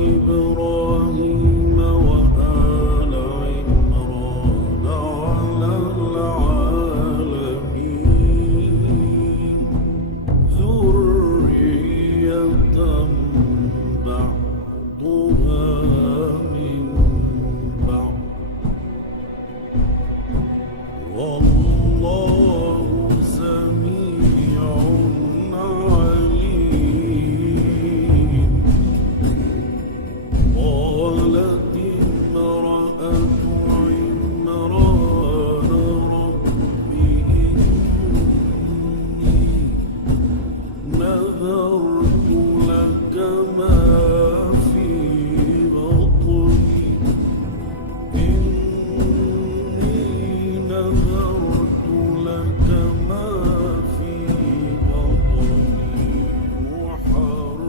إبراهيم وآل عمران على العالمين ذرية بعضها من بعض والله سميع عليم قالت امرأة عمران رب إني نذرت لك ما في بطني إني نذرت لك ما في بطني محررا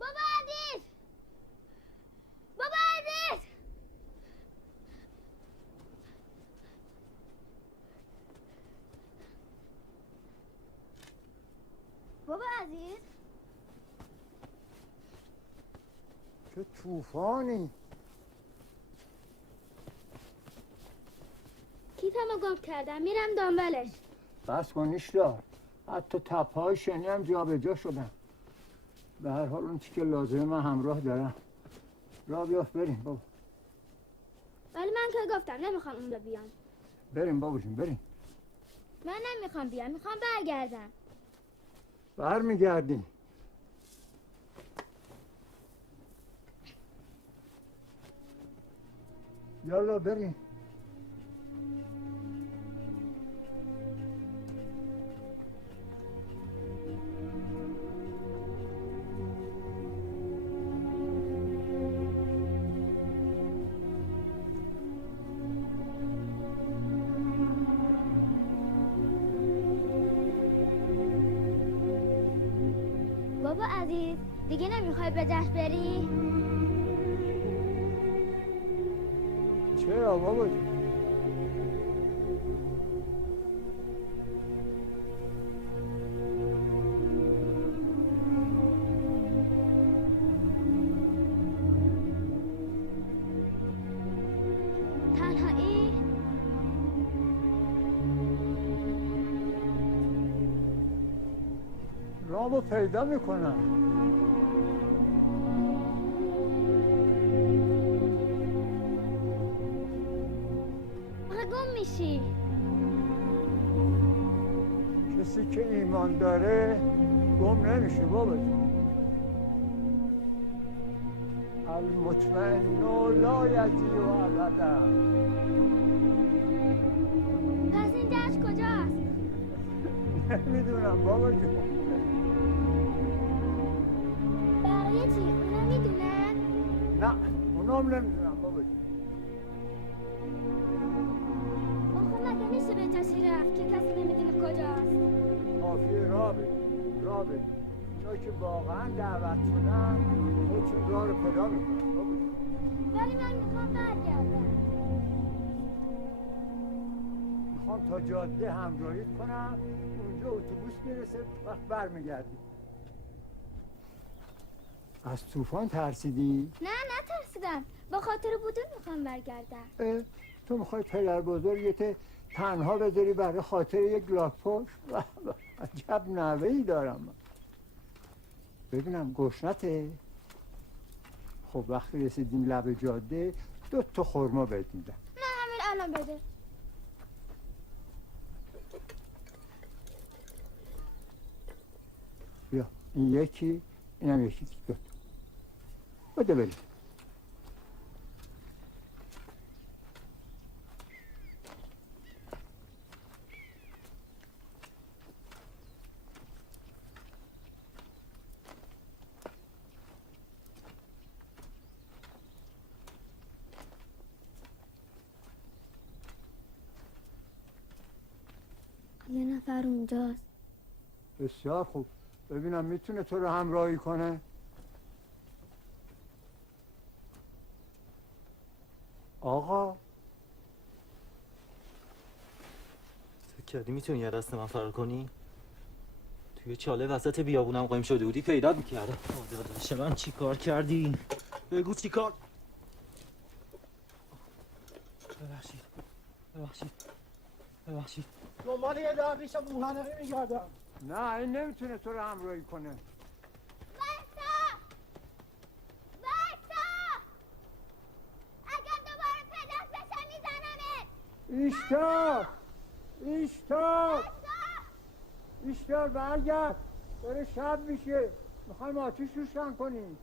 بابا عزیز بابا عزیز بابا عزیز چه طوفانی. کیفمو گم کردم میرم دنبالش. بس کن نیشلا، حتی تپهای شنی هم جا به جا شدن. به هر حال اون چی که لازمه من همراه دارم. راه بیافت بریم بابا. ولی من که گفتم نمیخوام اونجا بیام. بریم بابا جون بریم. من نمیخوام بیام، میخوام برگردم. برمیگردیم. یالا بریم. بابا عزیز دیگه نمیخوای به جشن بری؟ چرا بابا جون؟ تنهایی؟ رامو پیدا میکنم. آخه گم میشی. کسی که ایمان داره گم نمیشه بابا جون. المطمئن لا یضیع ابدا. پس این جشن کجاست؟ نمیدونم بابا جون. بقیه چی؟ اونا میدونن؟ نه اونام نمیدونم بابا جون. آخه مگه میشه به جشن رفت که کسی نمیدونه کجاست؟ کافیه راه بریم. اینا که واقعا دعوت شدن خودشون راه رو پیدا میکنن بابا جون. ولی من میخوام برگردم. میخوام تا جاده همراهیت کنم، اونجا اتوبوس میرسه، وقت برمیگردی. از طوفان ترسیدی؟ نه نترسیدم، با خاطر بودن میخوام برگردم. تو میخوای پدر بزرگت تنها بذاری برای خاطر یک لاک‌پشت؟ عجب نوه‌ای دارم من. ببینم گشنته؟ خب وقتی رسیدیم لب جاده 2 تا خرما بهت میدم. نه همین الان بده. بیا این یکی، اینم یکی، 2 تا بده بریم. یه نفر اونجاست. بسیار خوب، ببینم میتونه تو رو همراهی کنه. آقا فکر کردی میتونی یه دست من فرار کنی؟ توی چاله وسط بیابونم قایم شده بودی پیدات میکردم. داداش من چی کار کردی؟ بگو چی کار؟ ببخشید دنبال یه دقیقیشم موهنقی میگردم. نه این نمیتونه تو رو همراهی کنه. بسا! اگر دوباره پیداست بشه میزنمت. ایشتار برگرد، داره شب میشه، میخوایم آتیش روشن کنیم.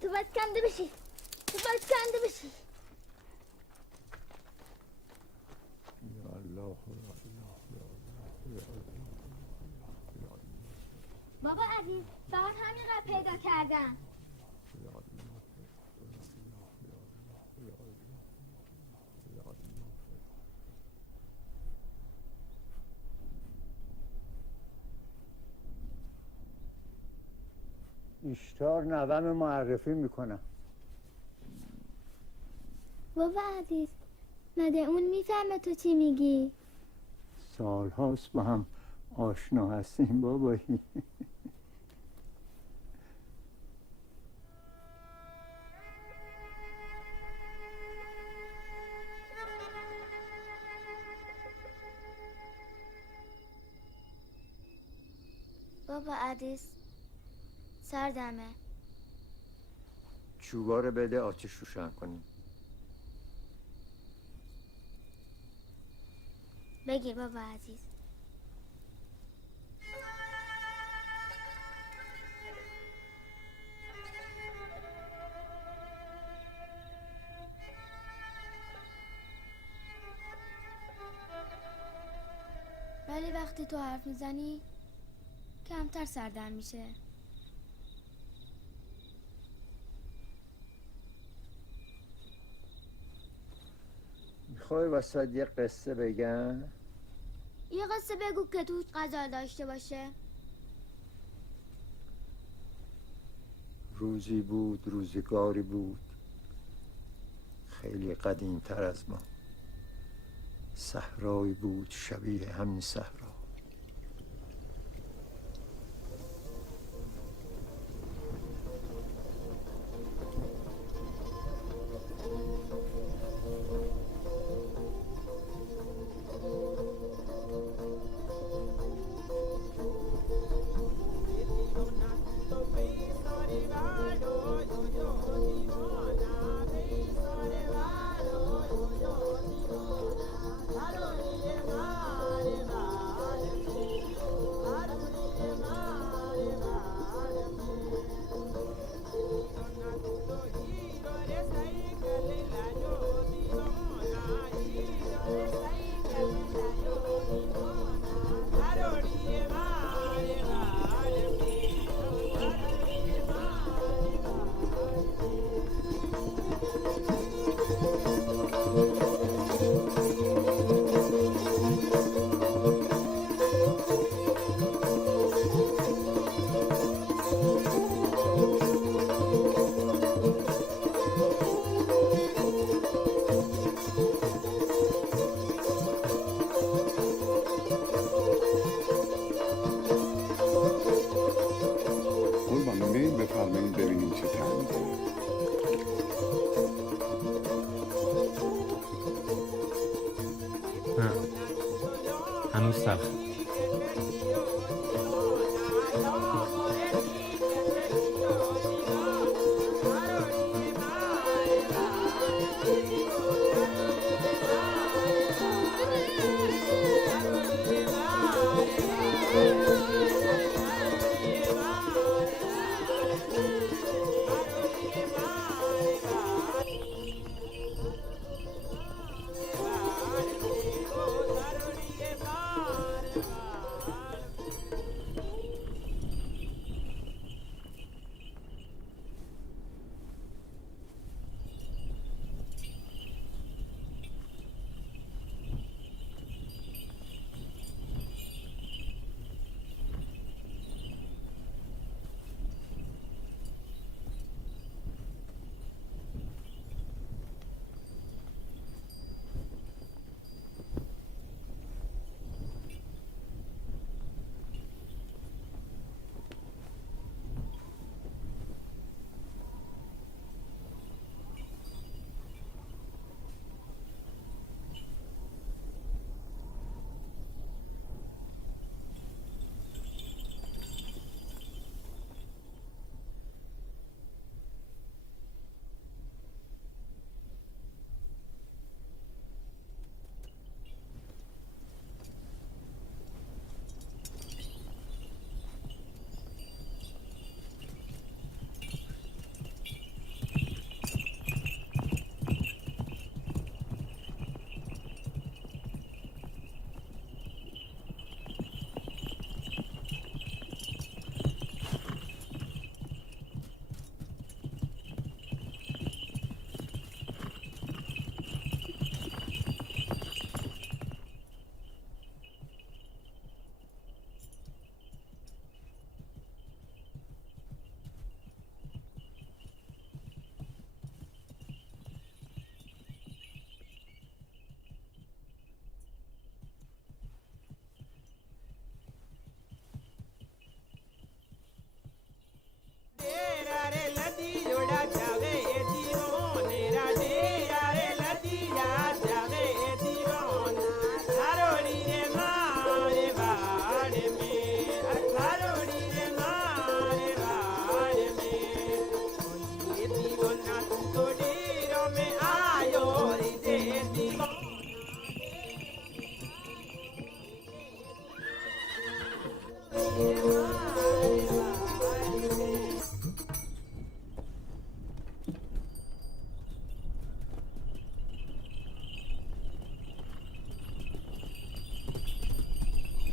تو باید کنده بشی. یا الله. بابا عزیز فقط همینقدر پیدا کردم. ایشتار نوم معرفی میکنم. بابا عزیز مگه اون میفهمه تو چی میگی؟ سال هاست با هم آشنا هستیم بابایی. بابا عزیز سردمه. چوبا رو بده آتیش روشن کنیم. بگیر بابا عزیز. ولی وقتی تو حرف میزنی کمتر سردرد میشه. میخوای واسه یه قصه بگم؟ یه قصه بگو که توش غزل داشته باشه. روزی بود، روزگاری بود، خیلی قدیم تر از ما. صحرایی بود شبیه همین صحرا. بفرمایید ببینیم چه طعمی داره. نه هنوز تلخ.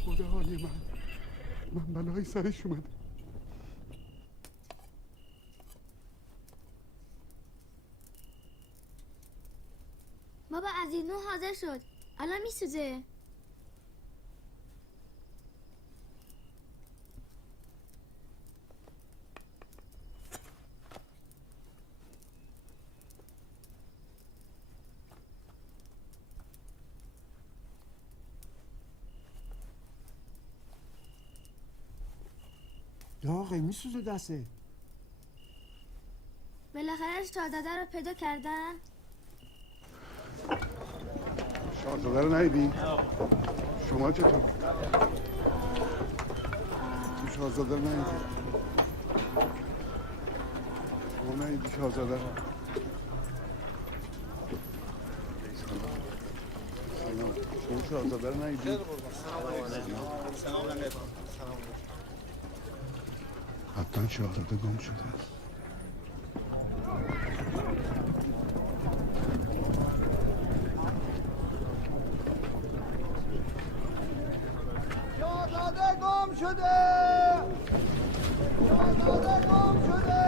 خدای من بلای سرش اومده. بابا از این نوع حاضر شد، الان میسوزه. داغه میسوزه دسته. بالاخره شاهزاده رو پیدا کردن. شاهزاده رو ندیدی؟ شما چطور؟ تو شاهزاده رو ندیدی؟ شما ندیدی شاهزاده رو؟ سلام. شما شاهزاده رو ندیدی؟ حتما شاهزاده گم شده است. شاهزاده گم شده. شاهزاده گم شده.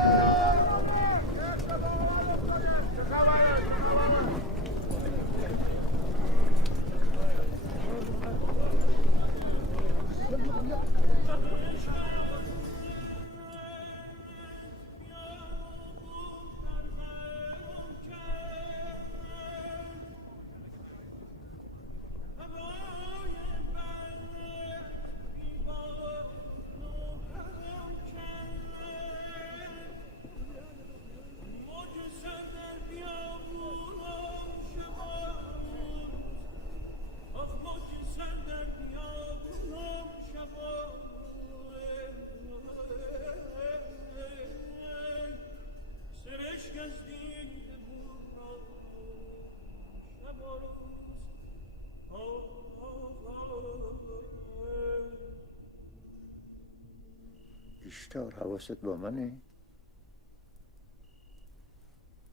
اشتار حواست با منه؟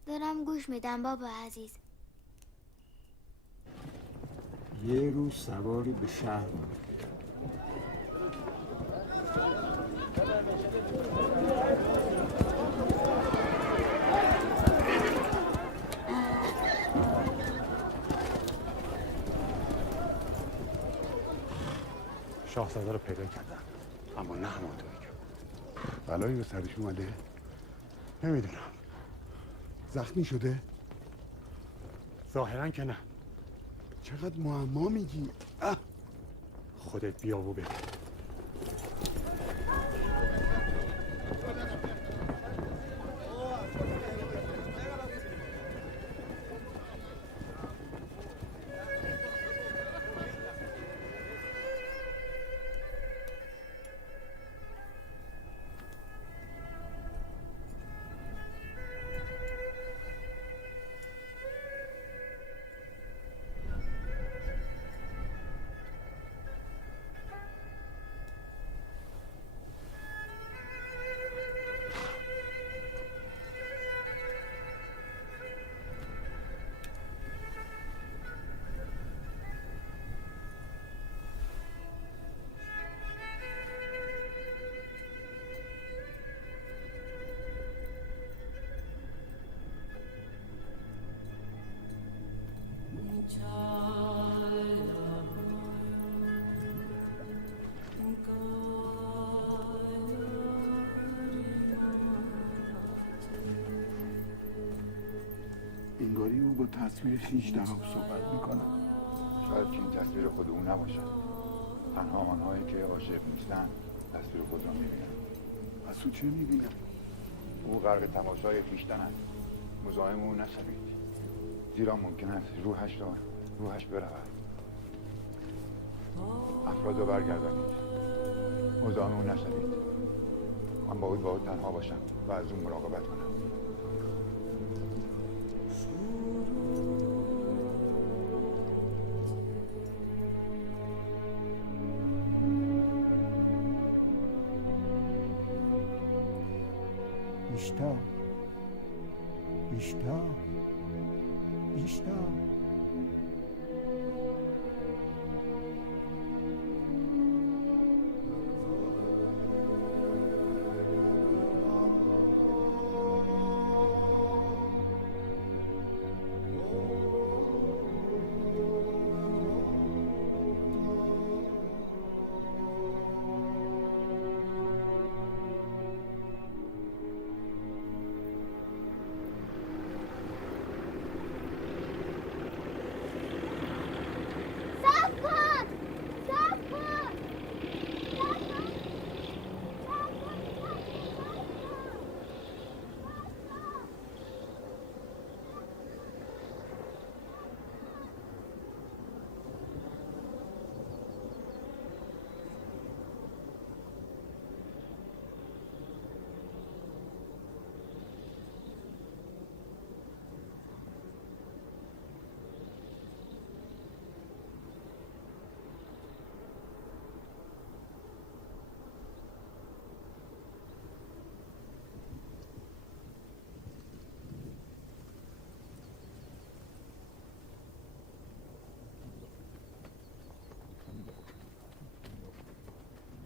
دارم گوش میدم بابا عزیز. یه روز سواری به شهر بود. شاهزاده رو پیدا کردن اما نه همانطوری که بلایی به سرش اومده نمیدونم. زخمی شده؟ ظاهرا که نه. چقدر معما میگی؟ خودت بیا و بگو. انگاری او با تصویر 18 صحبت میکنه. شاید این تصویر خود او نباشد. تنها آنهایی که عاشق نیستن تصویر خود را میبینن. از تو چه میبینم؟ او غرق تماشای خویشتن است. مزاحم او نشوید، زیرا ممکن است روحش برود. افراد را برگردانید، مزاحم او نشوید. من باید با او تنها باشم و از او مراقبت کنم. اشتار اشتار اشتار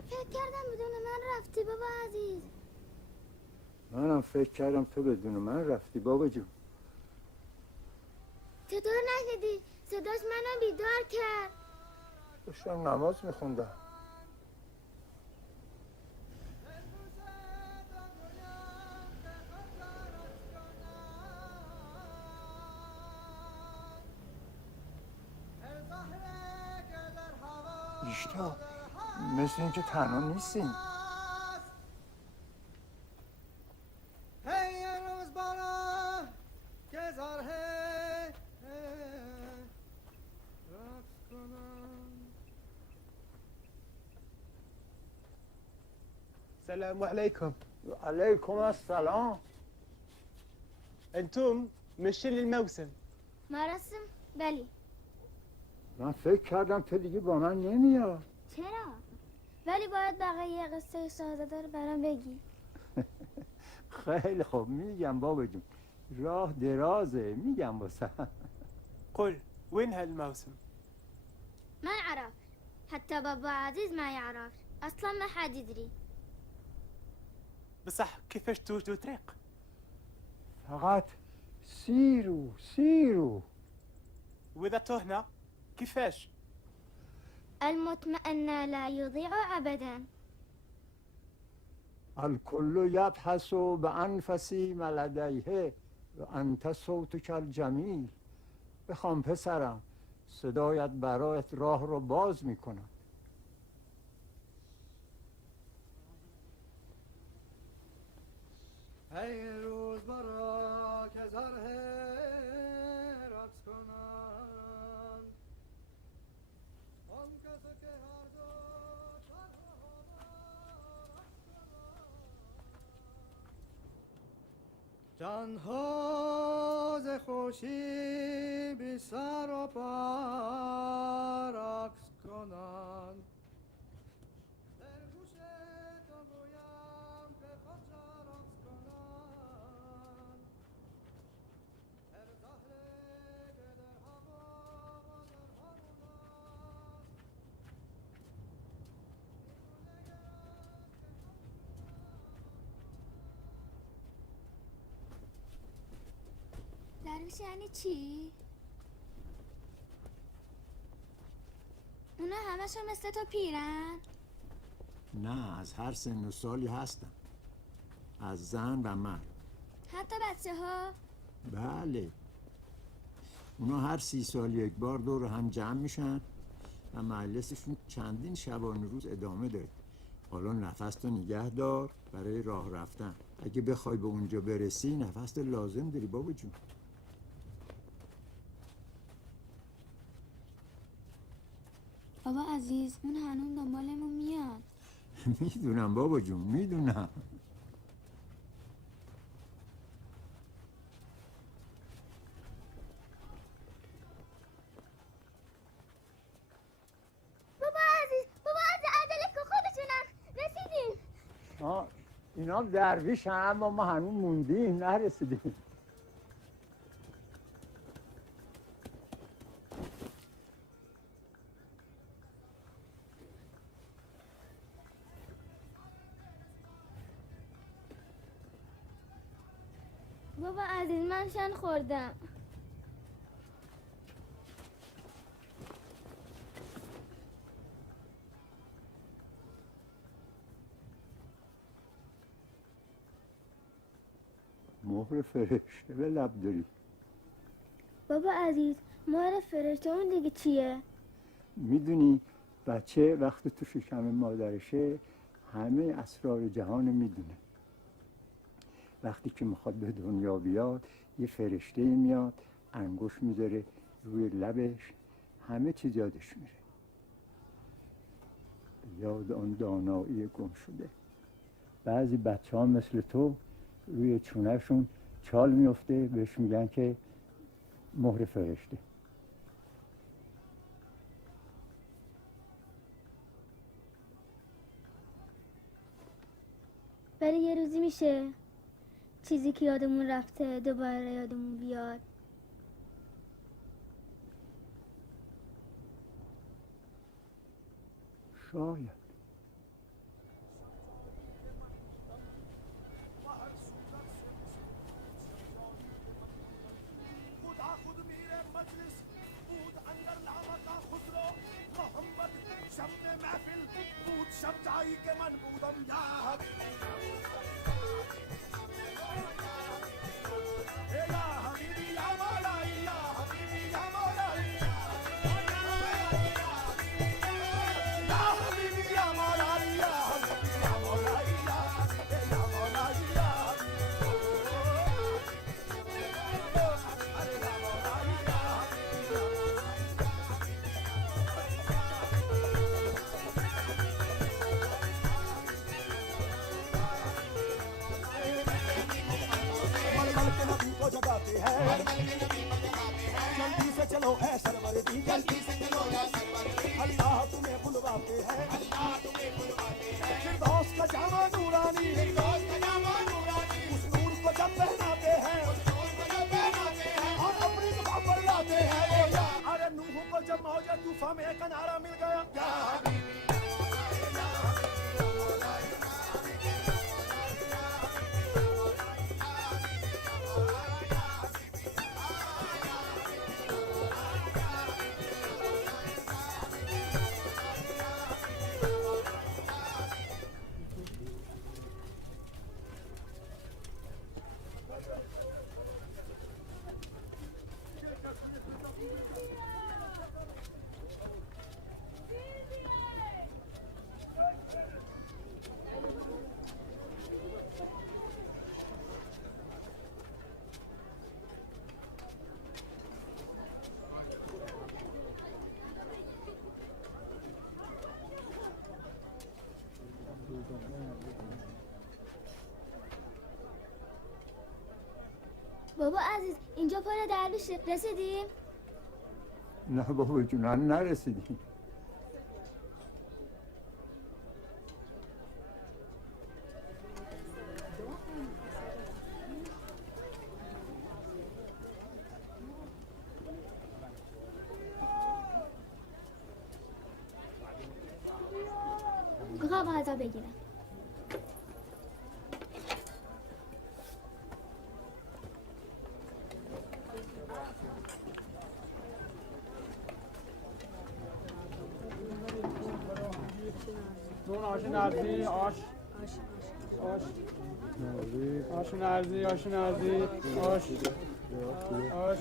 فکر کردم بدون من رفتی بابا عزیز. منم فکر کردم تو بدون من رفتی بابا جون. چطور نشدی؟ صداش منو بیدار کرد. داشتم نماز میخوندم. اشتا مثل اینکه تنها نیستیم. السلام عليكم. علیکم السلام. انتم مشين للموسم. مراسم؟ بلی. من فکر کردم تو دیگه با من نمیاد. چرا؟ ولی باید بقیه قصه شاهزاده رو برام بگی. خیلی خوب میگم بابا جون، راه درازه، میگم واسه. قل وين هالموسم؟ ما يعرف، حتى بابا عزيز ما يعرف، اصلا ما حد يدري. بصح كيفاش توجدوا طريق؟ فقط سيروا. واذا تهنا كيفاش؟ المطمئن لا يضيع ابدا. الكل يبحث بأنفس ما لديه و انت صوتك الجمیل. بخوام پسرم، صدایت برایت راه رو باز میکنم. ای روز برا که زره رقص کنن، آن کسی که هر دو جانها ز خوشی بی سر و پا رقص کنند. در گوش تو گویم که کجا رقص کنند. هر زهره که در هوا و در هرون است، درویش یعنی چی؟ اونا همشون مثل تو پیرن؟ نه، از هر سن و سالی هستن، از زن و مرد. حتی بچه ها؟ بله، اونا هر 30 سال یک بار دور هم جمع میشن و مجلسشون چندین شبانه روز ادامه داره. حالا نفس تو نگه دار برای راه رفتن. اگه بخوای به اونجا برسی نفس تو لازم داری بابا جون. بابا عزیز، اون هنوز دنبالمون میاد. میدونم بابا جون، میدونم. بابا عزیز عجله که خودشونن، رسیدیم. اینا درویش هم، اما ما هنوز موندیم، نرسیدیم. بابا عزیز، من شن خوردم. مهر فرشته به لب داری. بابا عزیز، مهر فرشته اون دیگه چیه؟ میدونی بچه وقتی تو شکم مادرشه همه اسرار جهان میدونه. وقتی که میخواد به دنیا بیاد یه فرشته میاد، انگوش میذاره روی لبش، همه چیز یادش میره. یاد اون دانایی گم شده. بعضی بچه ها مثل تو روی چونهشون چال میفته، بهش میگن که مهر فرشته. ولی یه روزی میشه چیزی که یادمون رفته دوباره یادمون بیاد. شاید. जल्दी से चलो ऐ सरवर दी, जल्दी से चलो ऐ सरवर दी, अल्लाह तुम्हें बुलवाते हैं, अल्लाह तुम्हें बुलवाते हैं। का जामा नूरानी उस नूर को जब पहनाते हैं और अपनी दुआ पर लाते हैं अरे नूह को जब मौजे तूफान में किनारा मिल गया या بابا عزیز اینجا پر درویشه رسیدیم؟ نه بابا جون هم نرسیدیم. میخوام غذا بگیرم. آش نرزی آش نرزی آش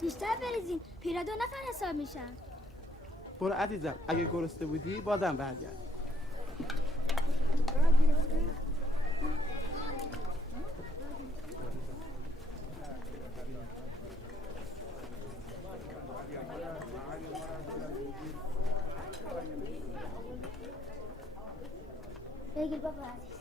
بیشتر بریزین پیرادو نفر حساب میشن. برو عزیزم اگه گرسنه بودی بازم برگرد. بگیر بابا عزیز.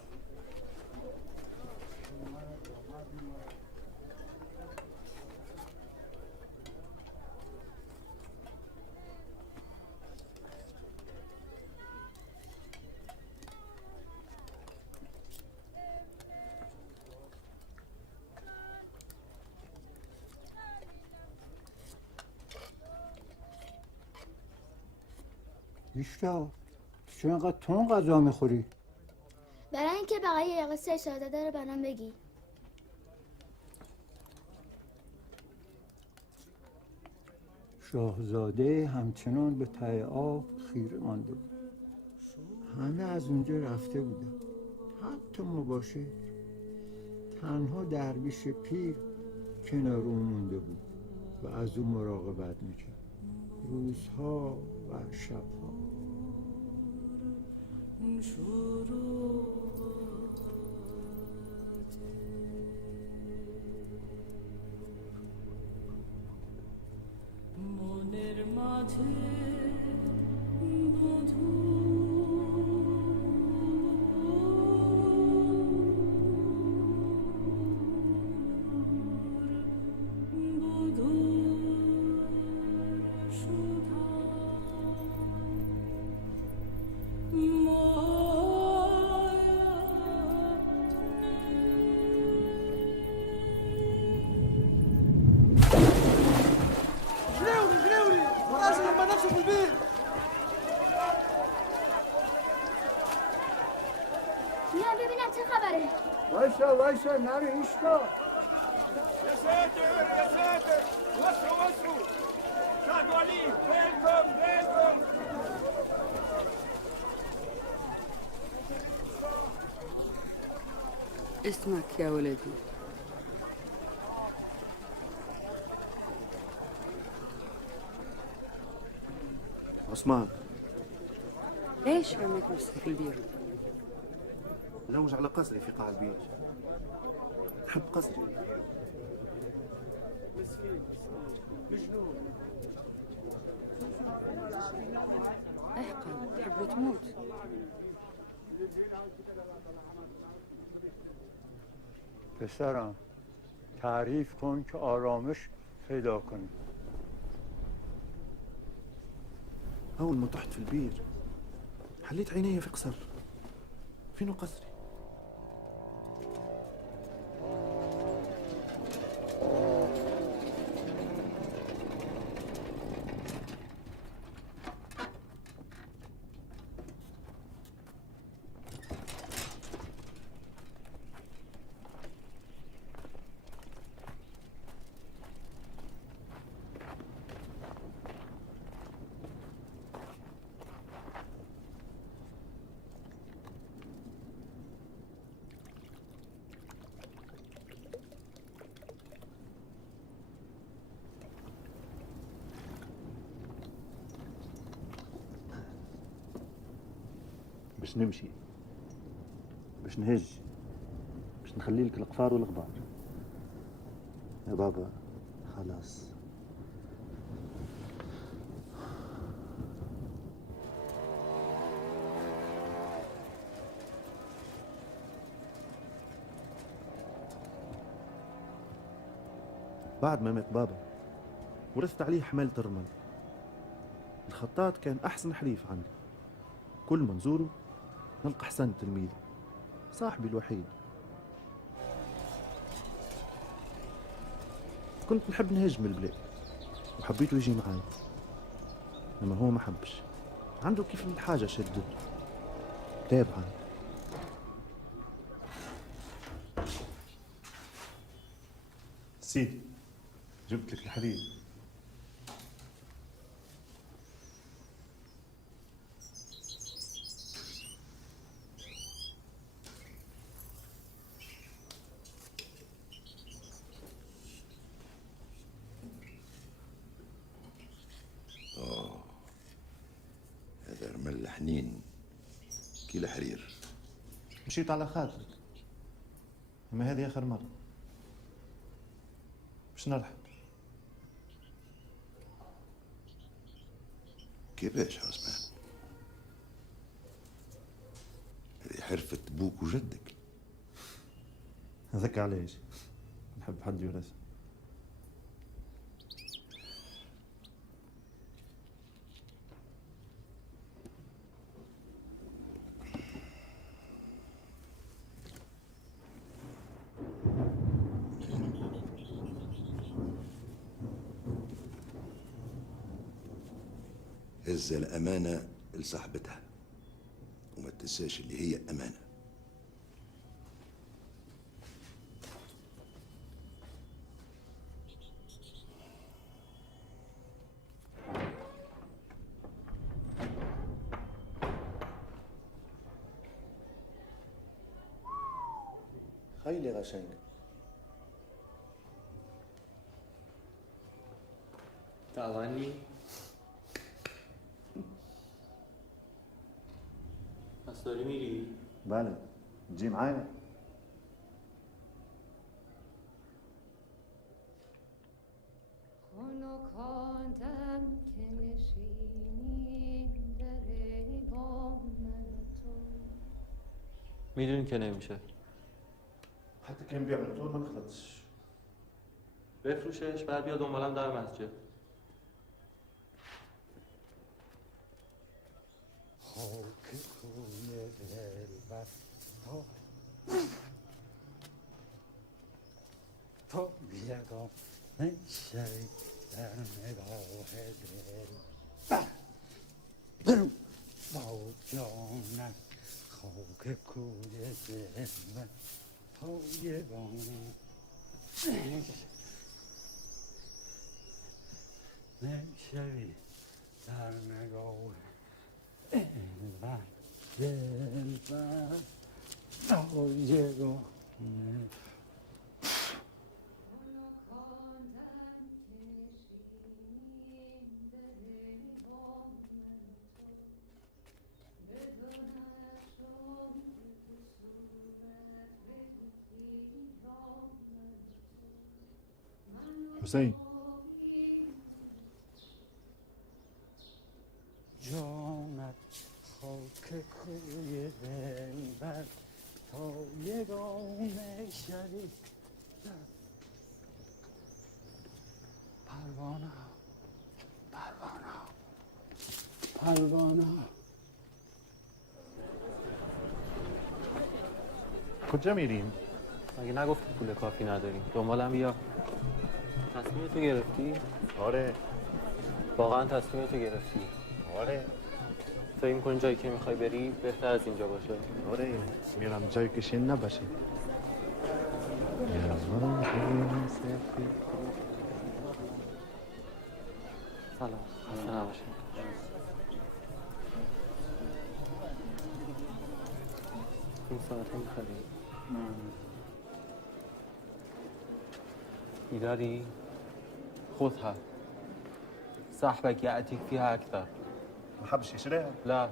بیشتر چرا اینقدر تون غذا میخوری؟ برای اینکه بقیه یه قصه شاهزاده رو برام بگی. شاهزاده همچنان به ته آب خیره مانده بود. همه از اونجا رفته بودن، حتی مباشر. تنها درویش پیر کنار اون مونده بود و از اون مراقبت میکرد روزها و شبها. মনের মাঝে মধু وایسا نرو ایشکا. يا ساتر يا ساتر وصلوا شاهدوا علي وينكم اسمك يا ولدي؟ عثمان. ليش رميت نفسك في البير؟ لوج على قصري في قاع البير. أحب قصري. احقن تحب تموت. پسرم تعریف کن که آرامش پیدا کنی. أول ما طحت في البير حليت عيني في قصر. فينو قصري؟ باش نمشي، باش نهج، باش نخلي لك القفار والغبار. يا بابا خلاص. بعد ما مات بابا ورثت عليه حمالة الرمل. الخطاط كان أحسن حليف عندي، كل ما نزوره نلقى حسن تلميذ صاحبي الوحيد. كنت نحب نهجم البلاد وحبيته يجي معاي، لما هو ما حبش. عنده كيف الحاجة شدته تابعا. سيدي جبت لك الحليب. هذا رمل حنين كي الحرير. مشيت على خاطرك، اما هذه اخر مرة. باش نرحب. كيفاش عثمان؟ هذه حرفة بوك وجدك. هذاك علاش نحب حد يورث. هز الأمانة لصاحبتها وما تنساش اللي هي أمانة. خيلي غشنك. تعالاني داری میری؟ بله، تجي معايا؟ میدونی که نمیشه. حتی که بیام تو ما نخلصش. بفروشش بعد بیا دنبالم در مسجد. خاک کوی دلبر تا یگان شوی در نگاه دلبر برو با جانم خاک کوی دلبر تا یگان نشوی در نگاه دلبر دلبر تا یگان حسين جانت خاک کوی دلبر تا یگانه شوی پروانه پروانه کجا میریم؟ مگه نگفتی پول کافی نداریم؟ دنبالم بیا. تصمیمتو گرفتی؟ آره واقعا تصمیمتو گرفتی؟ آره فکر می‌کنی جایی که میخوای بری بهتر از اینجا باشه؟ آره میرم جایی که شین نباشه. سلام، خسته نباشی. این ساعته میخوایی؟ بیداری؟ خذها صاحبك يأتيك فيها أكثر. ما حبش يشتريها؟ لا.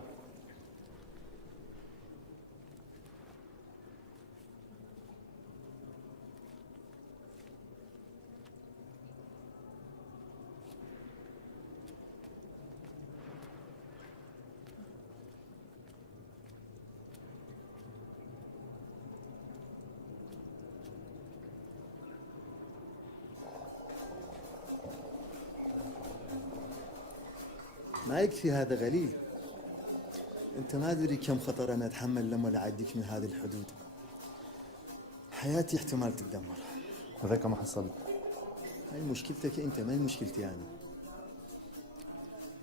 ما يكفي هذا غليل. انت ما ادري كم خطر انا اتحمل لما اعديك من هذه الحدود. حياتي احتمال تتدمر. هذاك ما حصل. هاي مشكلتك انت، ما هي مشكلتي انا.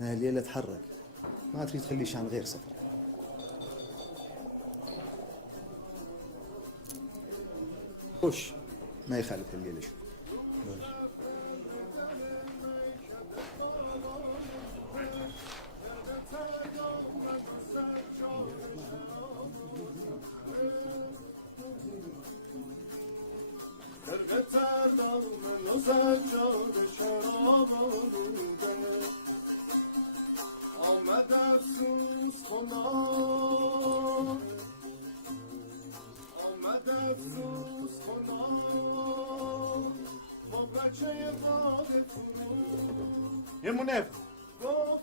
انا الليله اتحرك، ما تريد تخلي شان غير سفر. خش، ما يخالف الليله شو. یه منف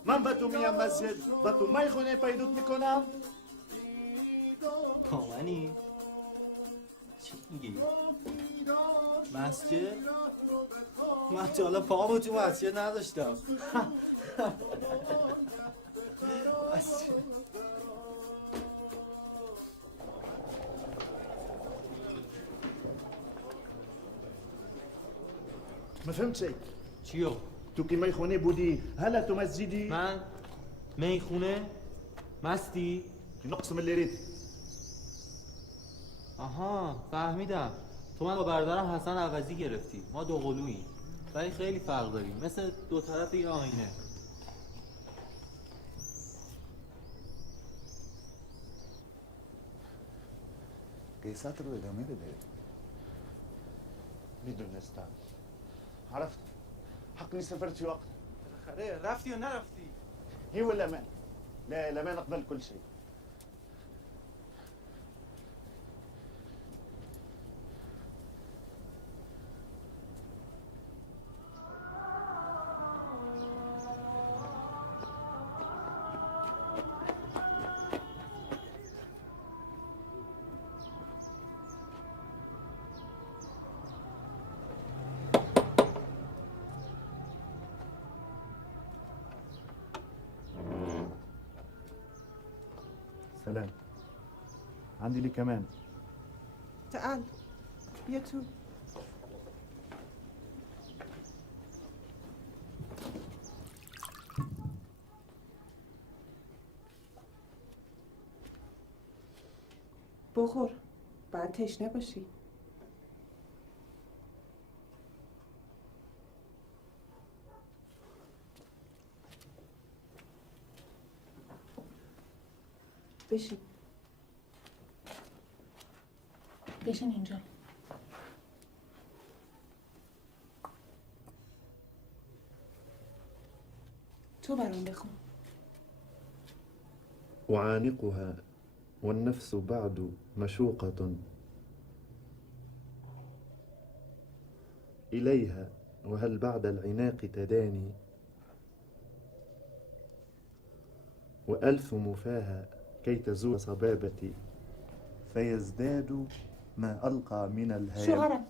من به تو میام مسجد و تو میخونه پیدات میکنم. کامنی؟ چی میگی؟ مسجد؟ من تا حالا پامو تو مسجد نداشتم. ما فهمت شيء. چیو؟ تو که میخونه بودی هلا تو مسجدی؟ من؟ میخونه؟ مستی؟ نقص اللي ريت. آها فهمیدم. تو من با برادرم حسن عوضی گرفتی. ما دو قلوییم ولی خیلی فرق داریم، مثل دو طرف یه آینه. قيسات رو ادامه بده. میدونستم. عرفت حقني سافرت في وقت. بالاخره رفتی یا نرفتی؟ هي ولا ما؟ لا الامان اقبل كل شيء. سلام. عندي لي كمان. تعال بیا تو. بخور، باید تشنه باشی. بشین. بشین اینجا. تو برام بخون. أعانقها والنفس بعد مشوقة إليها وهل بعد العناق تداني وألثم فاها كي تزول صبابتي فيزداد ما ألقى من الهيام. شوهرم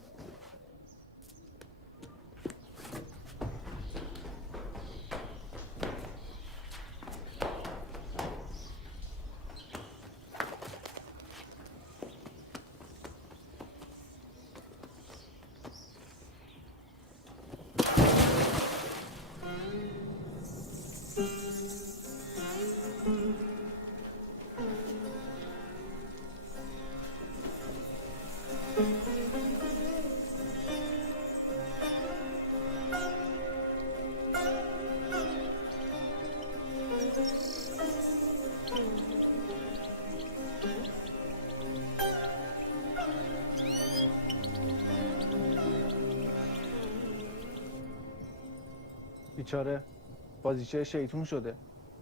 بیچاره بازیچه شیطون شده.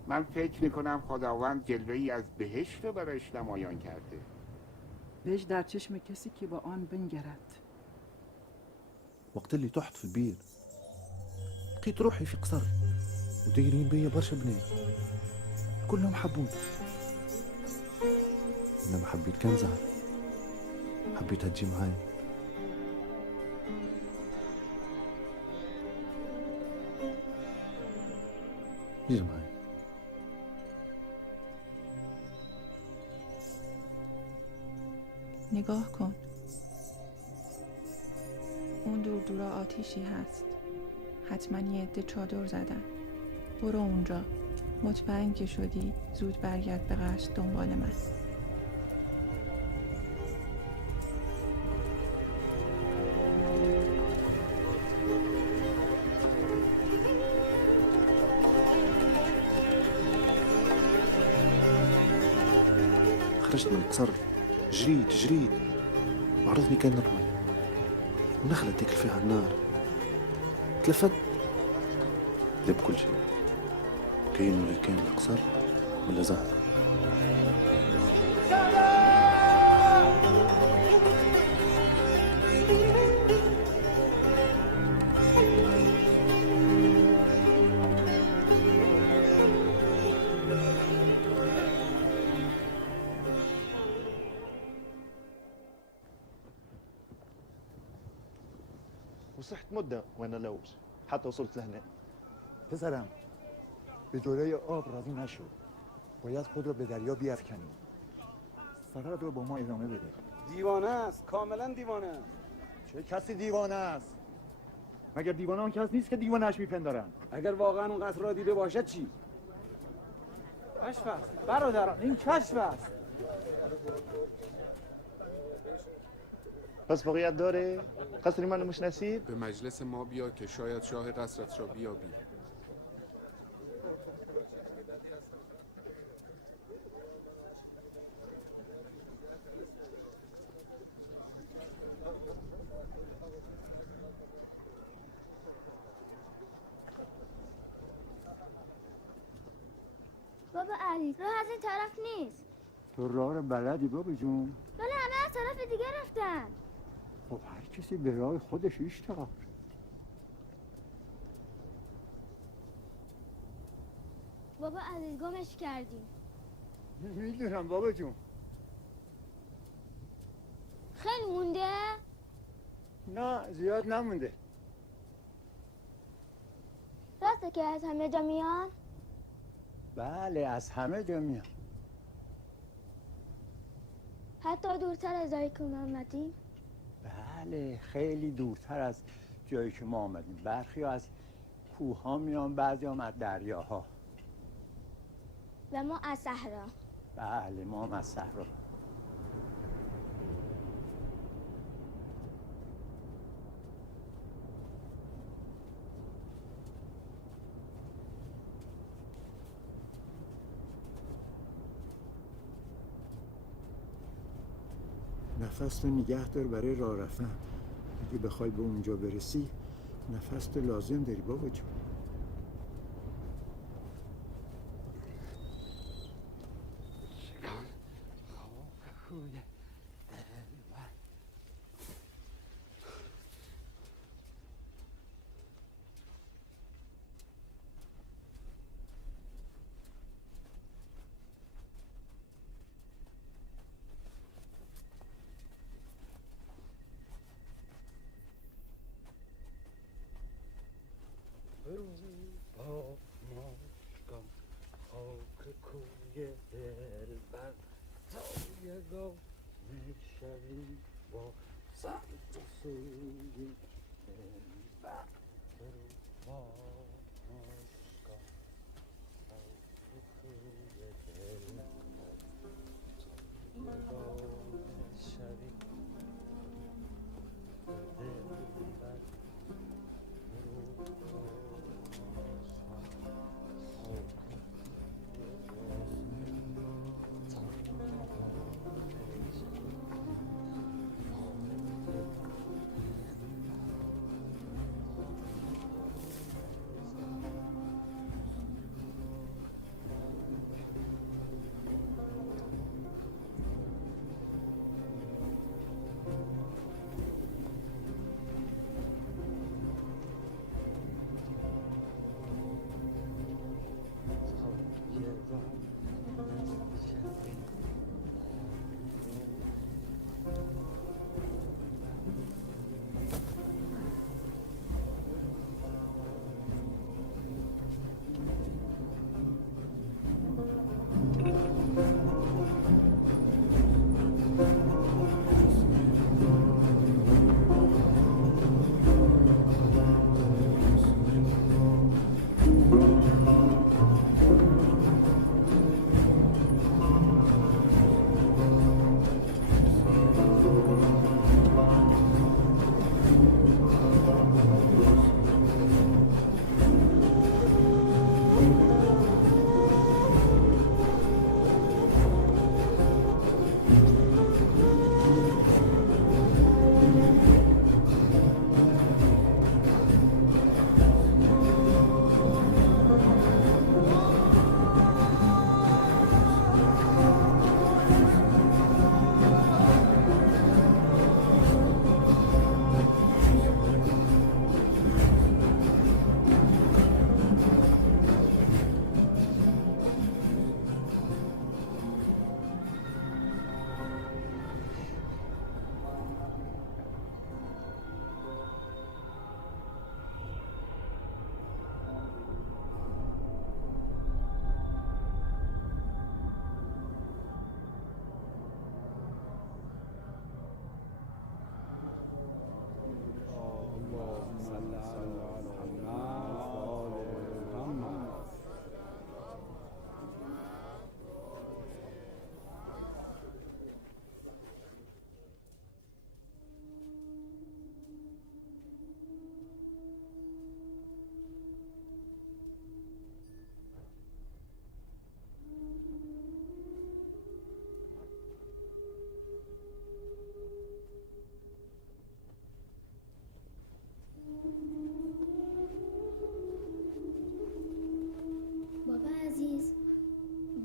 من فکر میکنم خداوند جلوه‌ای از بهشت رو برایش نمایان کرده. ليش در چشم کسی که با آن بنگرد. وقت اللي تحت في البير لقيت روحي في قصر ودايرين بيا برشا بنات كلهم حبوني. انا ما حبيت كان زهر، حبيتها تجي معايا. يجي معايا. نگاه کن، اون دور دورا آتیشی هست. حتما یه عده چادر زدن. برو اونجا. مطمئن که شدی زود برگرد به قصد دنبال من. خرجت من القصر، جريت وعرضني كان نرمل ونخلة تاكل فيها النار. تلفت لب كل شيء، كاين ولا كان القصر ولا زهر. وصحت مدة وانا لوش حتى وصلت لهنا. پسرم به دوره آب راضی نشو. باید خود رو به دریا بیفکنی. سفر رو با ما ادامه بده. دیوانه است، کاملا دیوانه است. چه کسی دیوانه است؟ مگر دیوانه اون کس نیست که دیوانه‌اش میپندارن؟ اگر واقعا اون قصر را دیده باشد چی؟ کشف است برادران، این کشف است. بس بقیت داره؟ قصری منو مش نسید؟ به مجلس ما بیا که شاید شاه قصرت را بیابی. بابا علی راه از این طرف نیست. تو راه رو بلدی بابا جون؟ ولی همه از طرف دیگه رفتن. خب هر کسی به راه خودش اشتغال. بابا علی گمش کردیم. میدونم بابا جون. خیلی مونده؟ نه زیاد نمونده. راسته که از همه جا میان؟ بله از همه جا میان. حتی دورتر از جایی که ما آمدیم؟ بله خیلی دورتر از جایی که ما آمدیم. برخی از کوه ها میان، بعضی هم از دریاها. و ما از صحرا. بله ما هم از صحرا. نفس تو نگه دار برای راه رفتن. اگه بخوای به اونجا برسی نفس تو لازم داری بابا جون.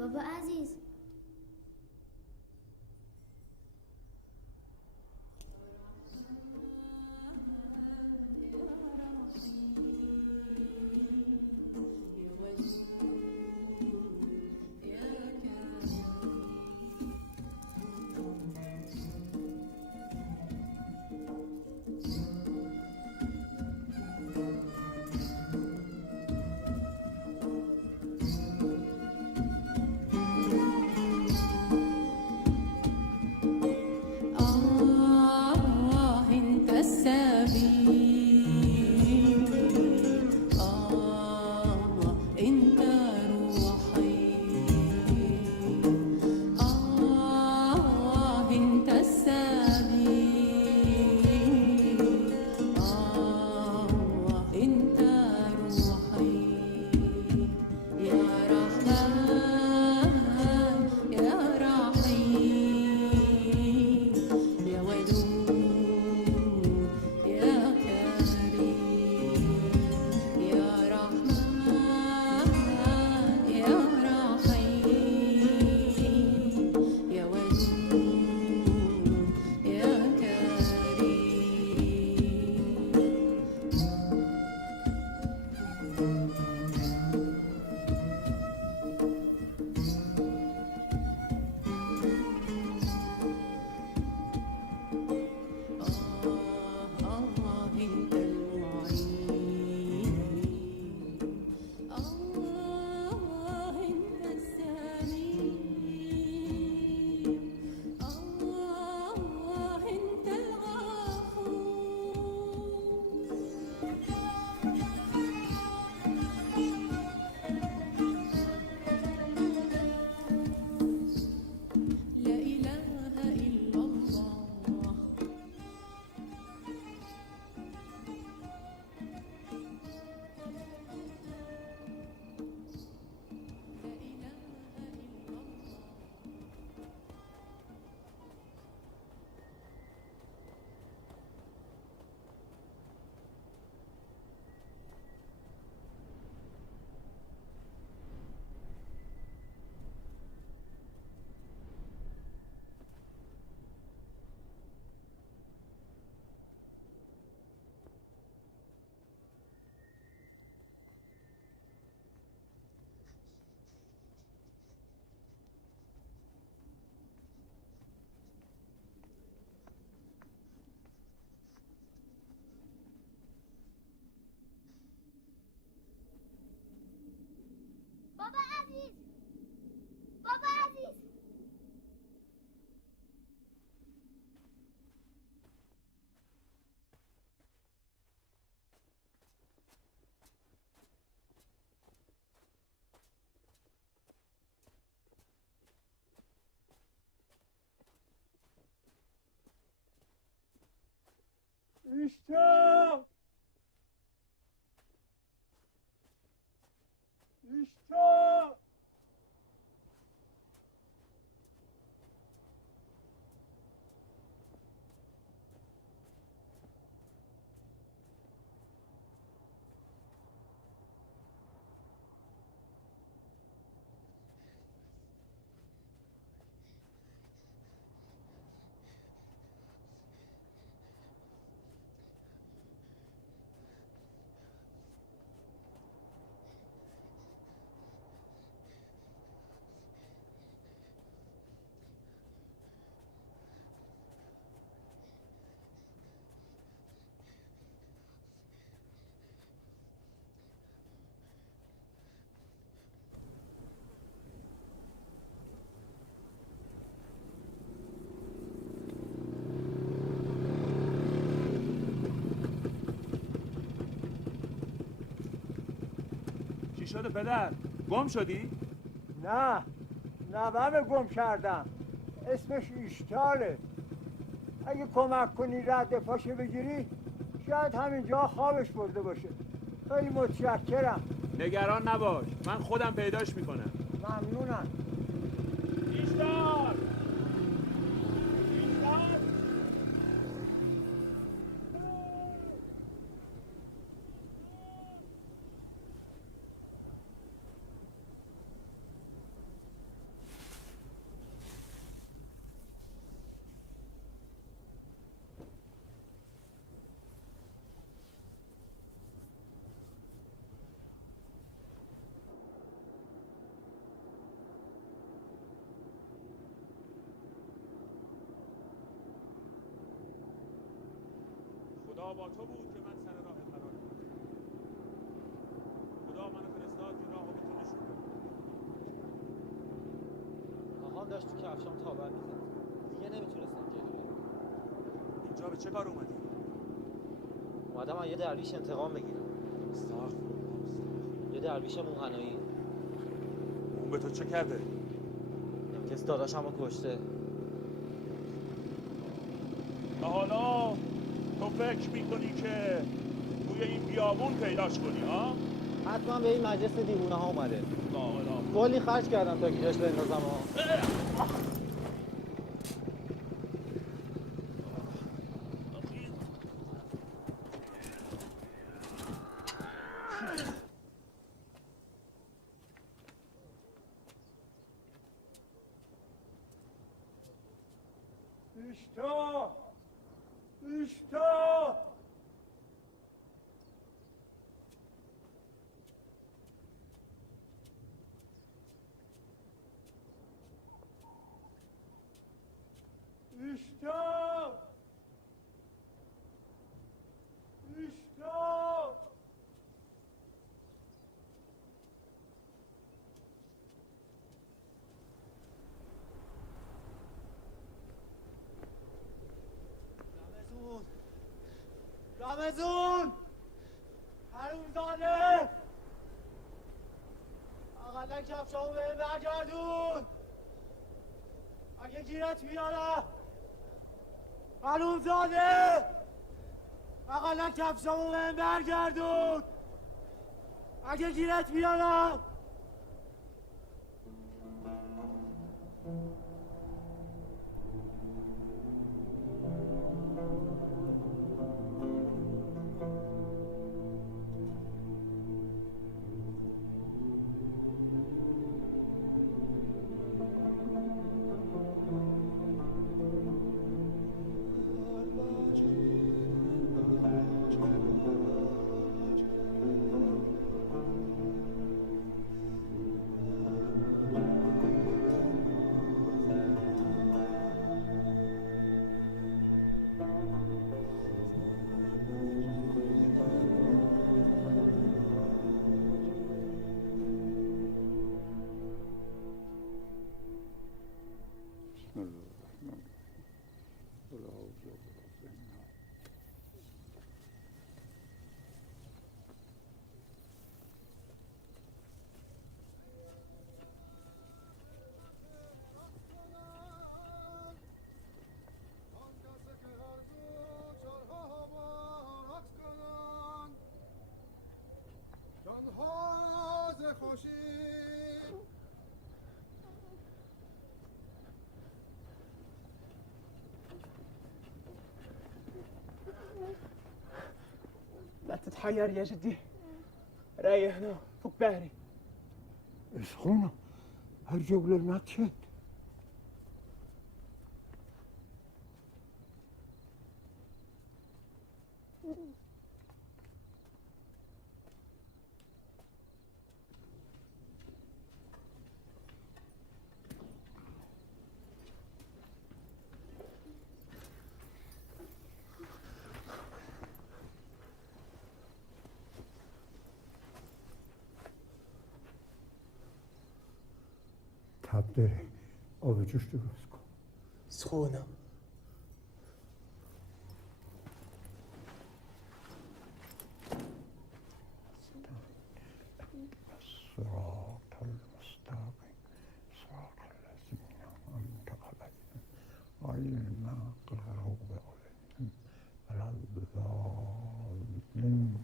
بابا عزیز ایستا ایستا چی شده پدر؟ گم شدی؟ نه نوام گم کردم اسمش ایشتاله اگه کمک کنی رد پاشو بگیری شاید همینجا خوابش برده باشه خیلی متشکرم نگران نباش من خودم پیداش میکنم ممنونم ایشتار خدا با تو بود که من سر راه قرار دادم. خدا منو فرستاد که راهو به تو نشون بدم. آقام داشت تو کفشام تابر میزد دیگه نمیتونستم جلو برم. اینجا به چه کار اومدی؟ اومدم از یه درویش انتقام بگیرم. یه درویش موهنایی. اون به تو چه کرده؟ کسی داداشمو کشته. و حالا تو فکر میکنی که توی این بیابون پیداش کنی ها؟ حتما به این مجلس دیوونه ها اومده. کلی خرج کردم تا گیرش بندازم ها. ایستا ایستا ایستا ایستا رمزون حرومزاده اقلا کفشامو بهم برگردون اگه گیرت میارم حرومزاده اقلا کفشامو بهم برگردون اگه گیرت میارم لا تتحير يا جدي، رايح هنا فوق بهري. سخونة هالجولة ما تشد. تب داره آب جوش درست کن. سخونة. صراط المستقيم صراط الذين أنعمت عليهم غير المغضوب عليهم ولا الضالين.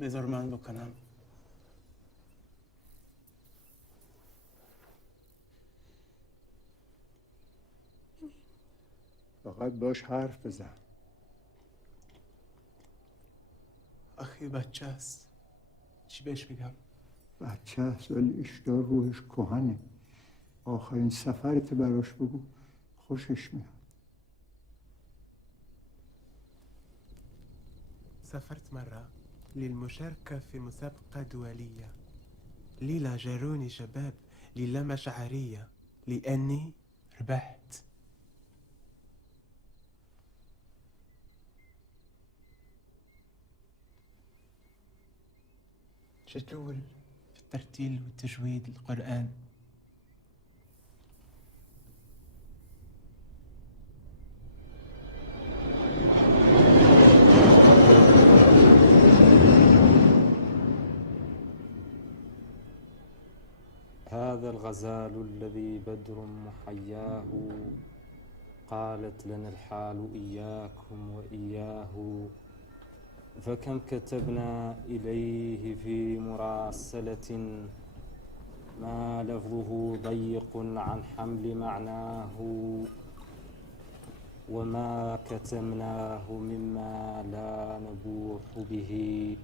بذار من بکنم. فقط باش حرف بزن. آخه بچه است، چی بهش بگم؟ بچه است ولی اشتها روحش کهنه. آخرین سفرت براش بگو، خوشش میاد. سافرت مرة للمشاركة في مسابقة دولية، لي لا جاروني شباب، لي لا مشاعرية، لأني ربحت. جيت الأول في الترتيل والتجويد القرآن. هذا الغزال الذي بدر محياه، قالت لنا الحال إياكم وإياه، فكم كتبنا إليه في مراسلة ما لفظه ضيق عن حمل معناه، وما كتمناه مما لا نبوح به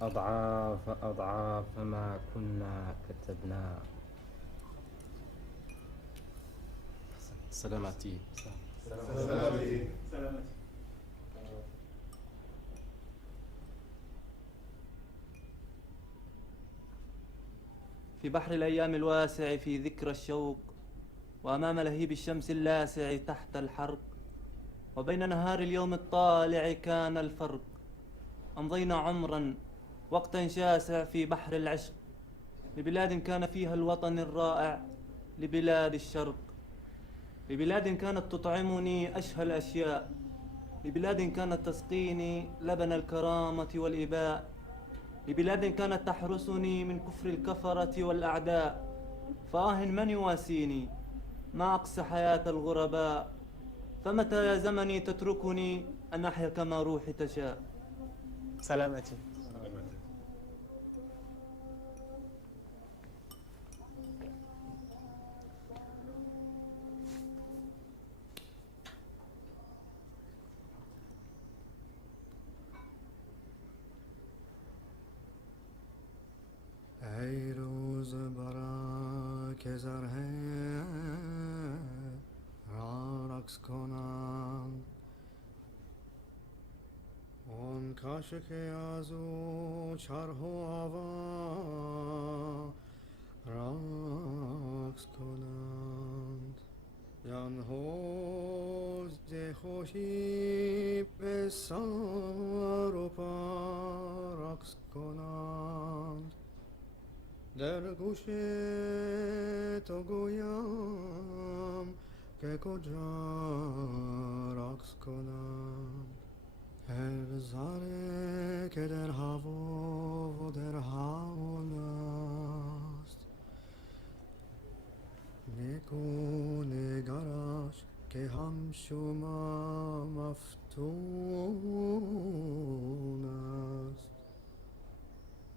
أضعاف أضعاف ما كنا كتبناه. سلامتي. سلامتي. في بحر الأيام الواسع في ذكرى الشوق، وأمام لهيب الشمس اللاسع تحت الحرق، وبين نهار اليوم الطالع كان الفرق. أمضينا عمرا وقتا شاسع في بحر العشق، لبلاد كان فيها الوطن الرائع، لبلاد الشرق، لبلاد كانت تطعمني أشهى الأشياء، لبلاد كانت تسقيني لبن الكرامة والإباء، لبلاد كانت تحرسني من كفر الكفرة والأعداء. فآه من يواسيني، ما أقسى حياة الغرباء، فمتى يا زمني تتركني أن أحيا كما روحي تشاء. سلامتي. ای روز برا که زرهه را رقص کنند، اون کاش که از او چرخ و هوا رقص کنند، یان حوز خوشی به سر و پا رقص کنند در گوش تو گویم که کجا رقص کنند هر ذره که در هوا و در حال است نیکو نگرش که هم شما مفتون است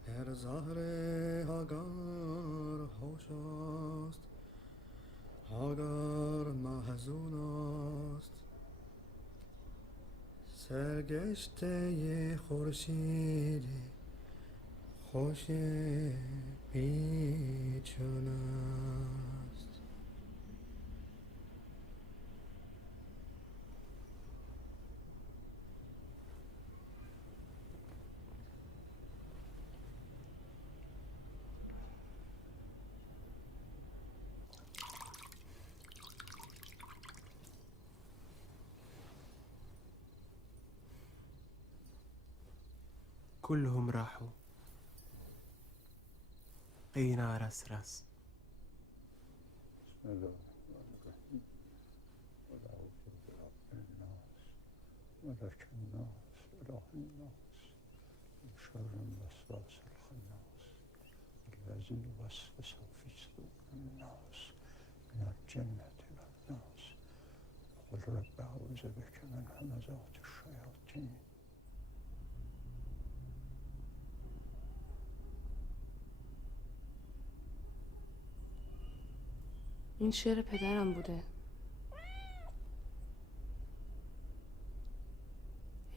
هر زهره اگر خوش است اگر محزون است سرگشته خورشید خوش پیچان است كلهم راحوا أين رسرس بسم الله الرحمن الرحيم قل أعوذ برب الناس ملك الناس إله الناس من شر الوسواس الخناس الذي يوسوس في صدور الناس من الجنة والناس قل رب أعوذ بك من همزات الشياطين. این شعر پدرم بوده.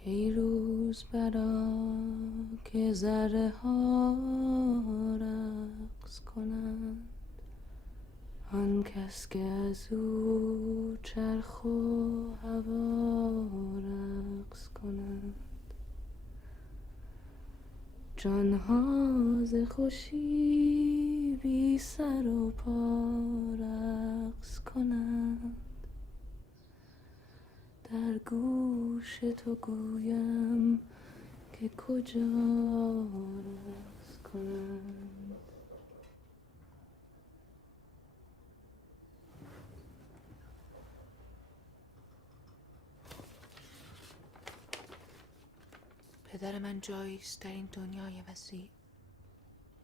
ای روز برا که ذره ها رقص کنند آن کس که از او چرخ و هوا رقص کنند جانها ز خوشی بی سر و پا رقص کنند در گوش تو گویم که کجا رقص کنند. پدر من جایی است در این دنیای وسیع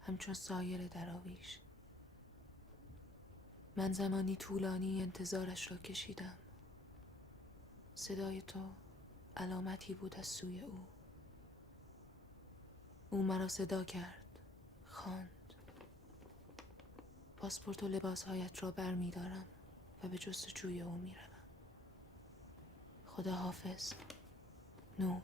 همچون سایر دراویش. من زمانی طولانی انتظارش را کشیدم. صدای تو علامتی بود از سوی او. او مرا صدا کرد، خواند. پاسپورت و لباسهایت را بر می دارم و به جستجوی او می روم. خدا حافظ. نور.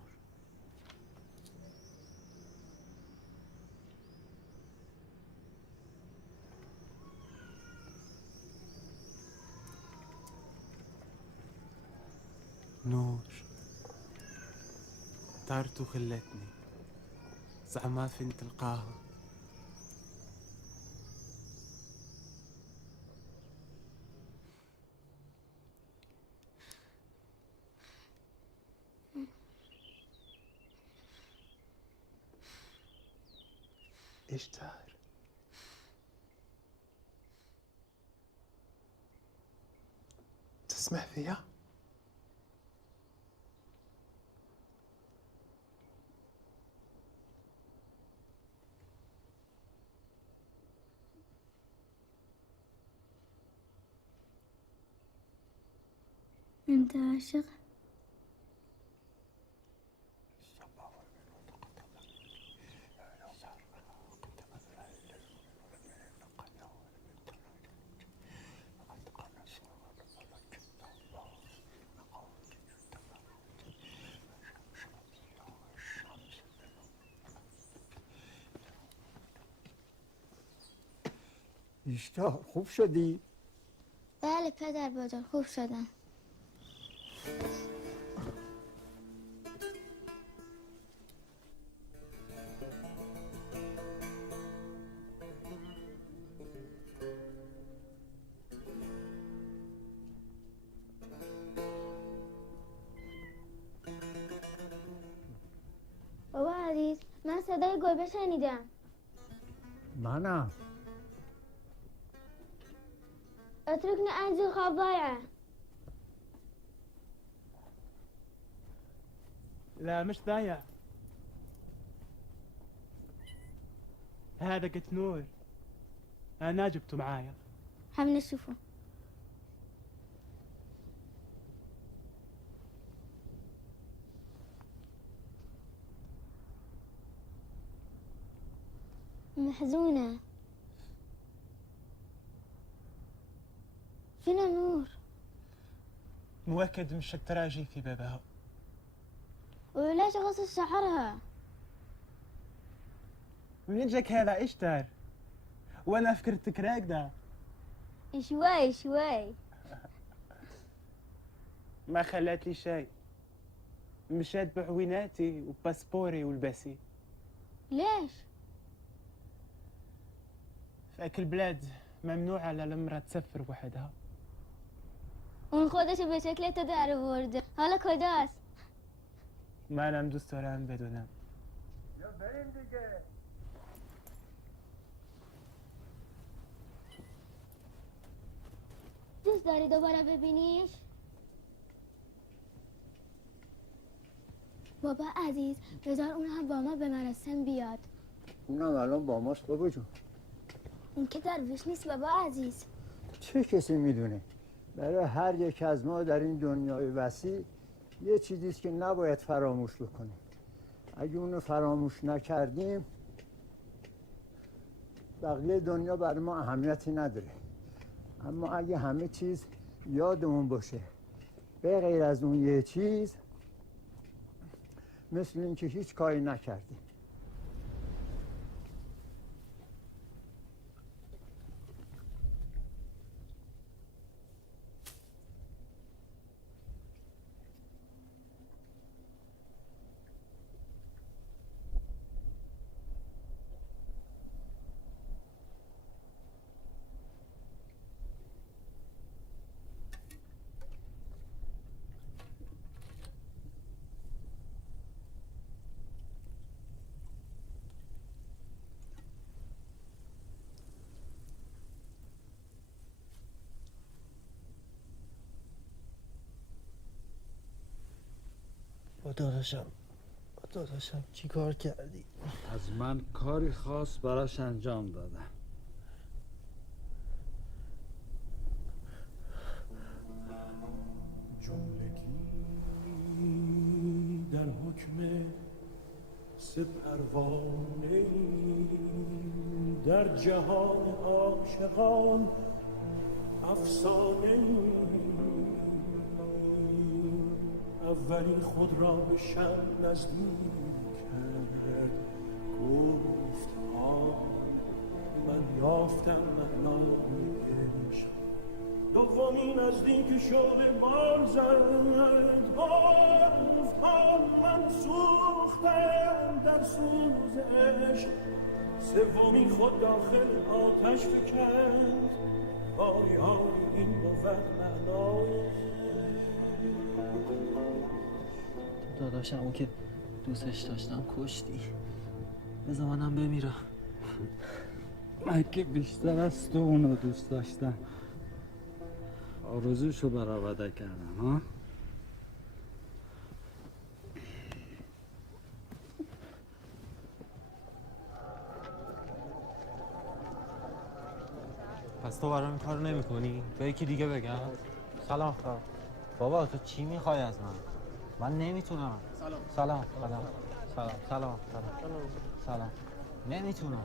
نور طارت خلتني زعما فين تلقاها ايش داير تسمع فيها انت عاشق؟ اشتهار خوب شدی؟ بله پدر بزرگ خوب شدم. بابا عزیز من صدای گربه شنیدم. منم. اتركني انزل خاب ضايعة. لا مش ضايع، هذا قت نور، انا جبته معايا. حابين نشوفه. محزونة. فينا نور. مؤكد مش التراجي في بابها. وليش غسل شعرها؟ منين جاك هذا ايش دار؟ وانا فكرتك راقدة. شوي شوي. ما خلات لي شيء، مشات بعويناتي وباسبوري ولباسي. ليش؟ في اكل بلاد ممنوع على المرأة تسفر وحدها. اون خودش به شکل تو در آورده. حالا کجاست؟ منم دوست دارم بدونم. یا بریم دیگه. دوست داری دوباره ببینیش؟ بابا عزیز بذار اون هم با ما به مراسم بیاد. اونم الان با ماست بابا جون. اون که درویش نیست بابا عزیز. چه کسی میدونه؟ برای هر یک از ما در این دنیای وسیع یه چیزیست که نباید فراموش بکنیم. اگه اونو فراموش نکردیم بقیه دنیا برای ما اهمیتی نداره. اما اگه همه چیز یادمون باشه به غیر از اون یه چیز، مثل این که هیچ کاری نکردیم. داداشم چی کار کردی؟ از من کاری خاص براش انجام دادم. جملگی در حکم سه پروانه در جهان عاشقان افسانه اولی خود را به شم نزدیک کرد، گفت من یافتم معنای عشق. دومی نزدیک شد بال زد، گفت من سوختم در سوز عشق. سومی خود داخل آتش فکند، آیا این بود معنای داداشم اون که دوستش داشتم کشتی. بذار منم بمیرم. من که بیشتر از تو اونو دوست داشتم، آرزوشو برآورده کردم. ها پس تو برام این کارو نمی‌کنی؟ به یکی دیگه بگم؟ سلام خدا. بابا تو چی میخوای از من؟ من نمیتونم. سلام. سلام. نمیتونم.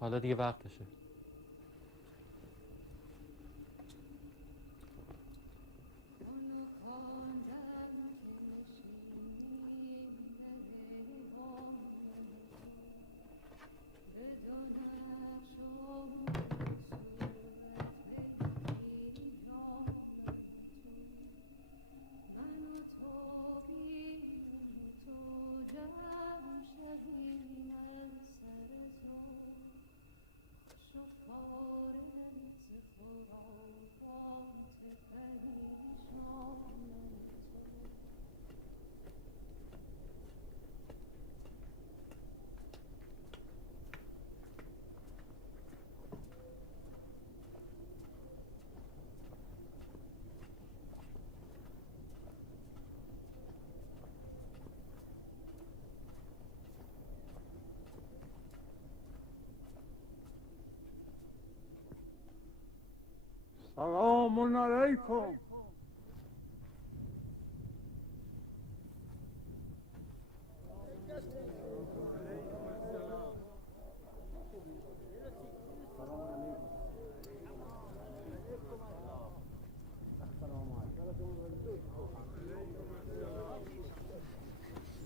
حالا دیگه وقتشه. سلام علیکم.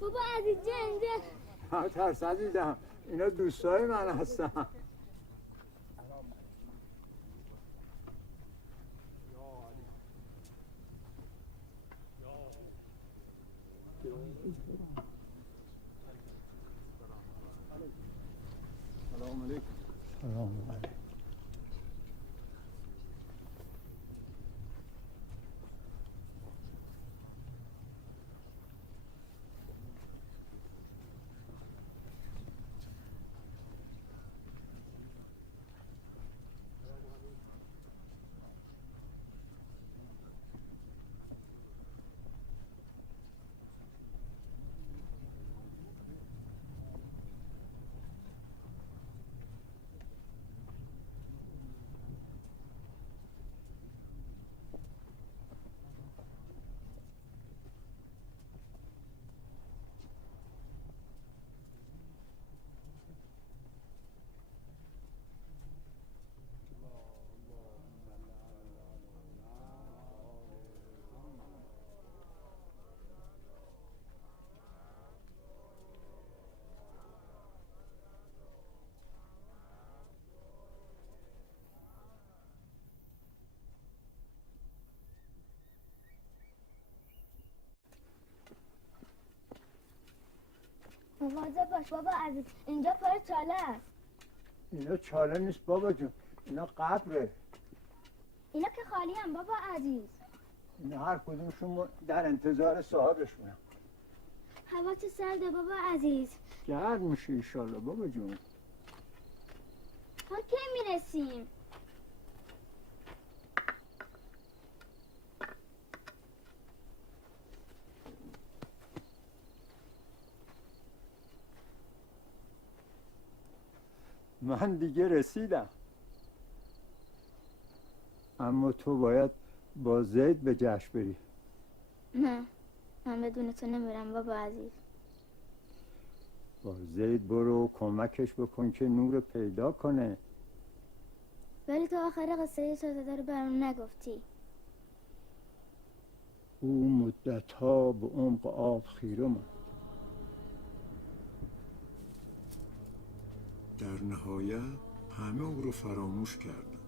بابا عزیز جنده. ترس عزیزم، اینا دوستای من هستن. سلام علیکم. سلام علیکم. مواظب باش بابا عزیز، اینجا پر چاله است. اینا چاله نیست بابا جون، اینا قبره. اینا که خالی هم بابا عزیز. اینا هر کدومشون در انتظار صاحبشونم. هوا چه سرده بابا عزیز. گرم میشه ایشالله بابا جون. تا کی میرسیم؟ من دیگه رسیدم، اما تو باید با زید به جشن بری. نه، من بدون تو نمیرم بابا عزیز. با زید برو کمکش بکن که نور پیدا کنه. ولی تو آخر قصه شاهزاده رو برام نگفتی. او مدت‌ها به عمق آب خیره ماند. در نهایت همه او رو فراموش کردن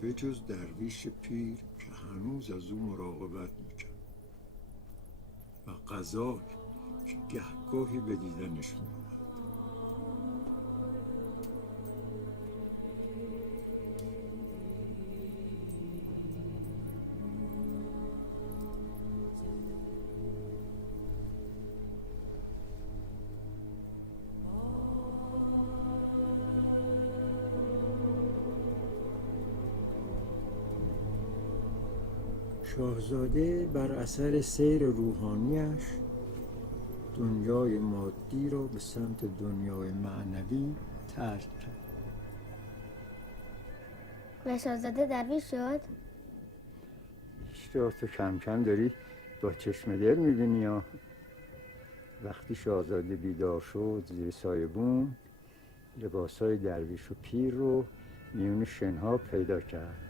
به جز درویش پیر که هنوز از او مراقبت میکرد و قزاک که گهگاهی به دیدنش می‌آمد. شاهزاده بر اثر سیر روحانیش دنیای مادی را به سمت دنیای معنوی ترک کرد. و شاهزاده درویش شد؟ بیشتر تو کم کم داری با چشم دل میبینی یا وقتی شاهزاده بیدار شد زیر سایبون لباسای درویش و پیر رو میون شنها پیدا کرد.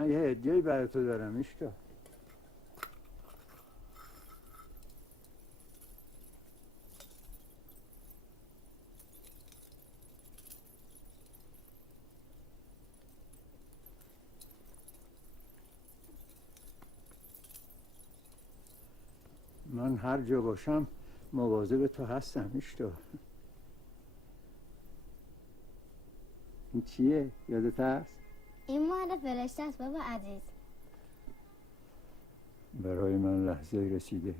من یه هدیه‌ای برای تو دارم ایشتا. من هر جا باشم مواظب تو هستم ایشتا. این چیه؟ یادت هست؟ این مال فرشته است بابا عزیز. برای من لحظه رسیده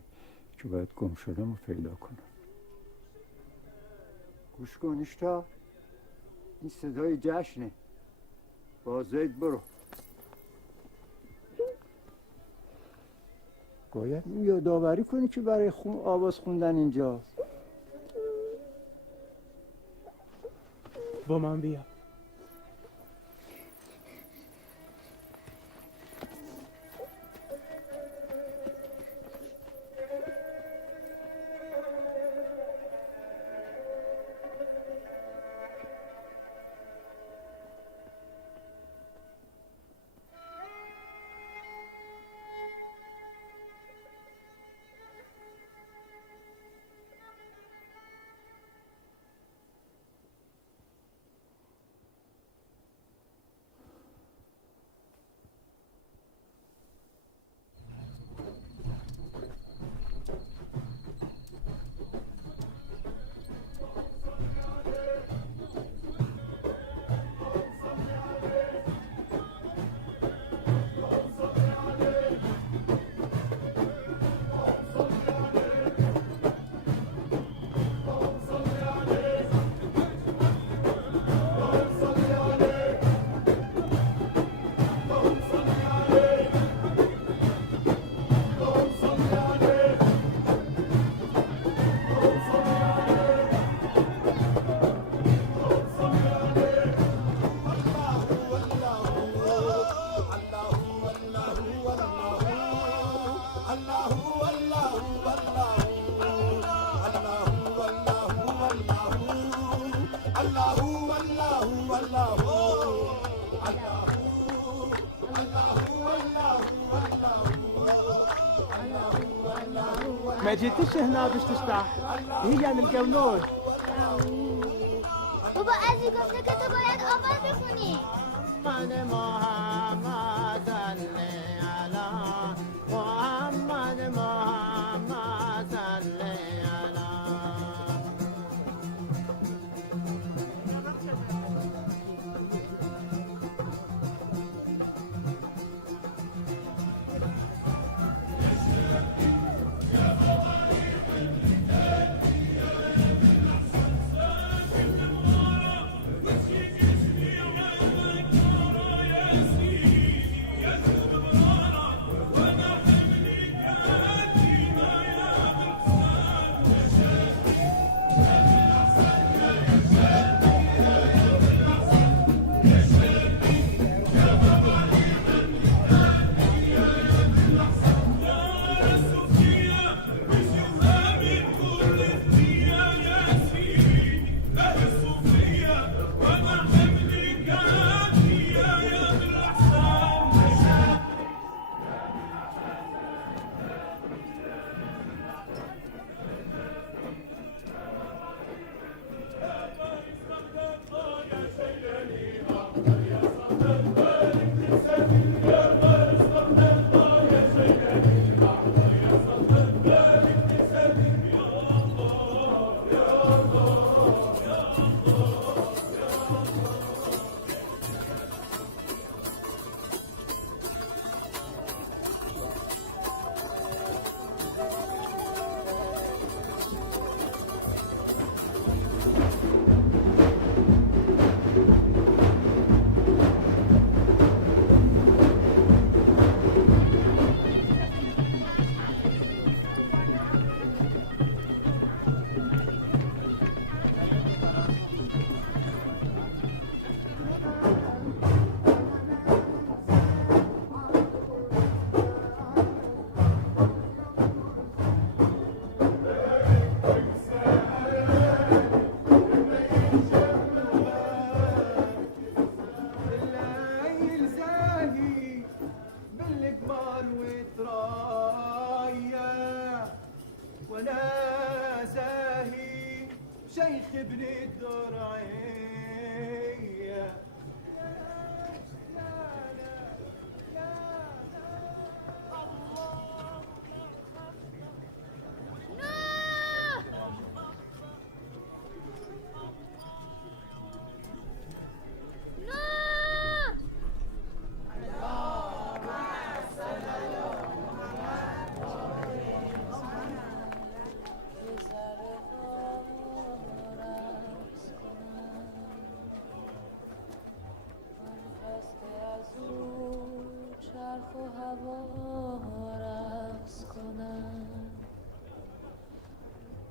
که باید گم شدم و پیدا کنم. گوش کن ایشتا، این صدای جشنه. با زید برو. باید یادآوری کنی که برای آواز خوندن اینجاست. با من بیا. ما جيتش هنا باش تشطح، هي من القولون. بابا عزیز گفته که تو باید آواز بخونی. من محمد صلی علی محمد محمد صلی علی. شيخ ابن الدرعية.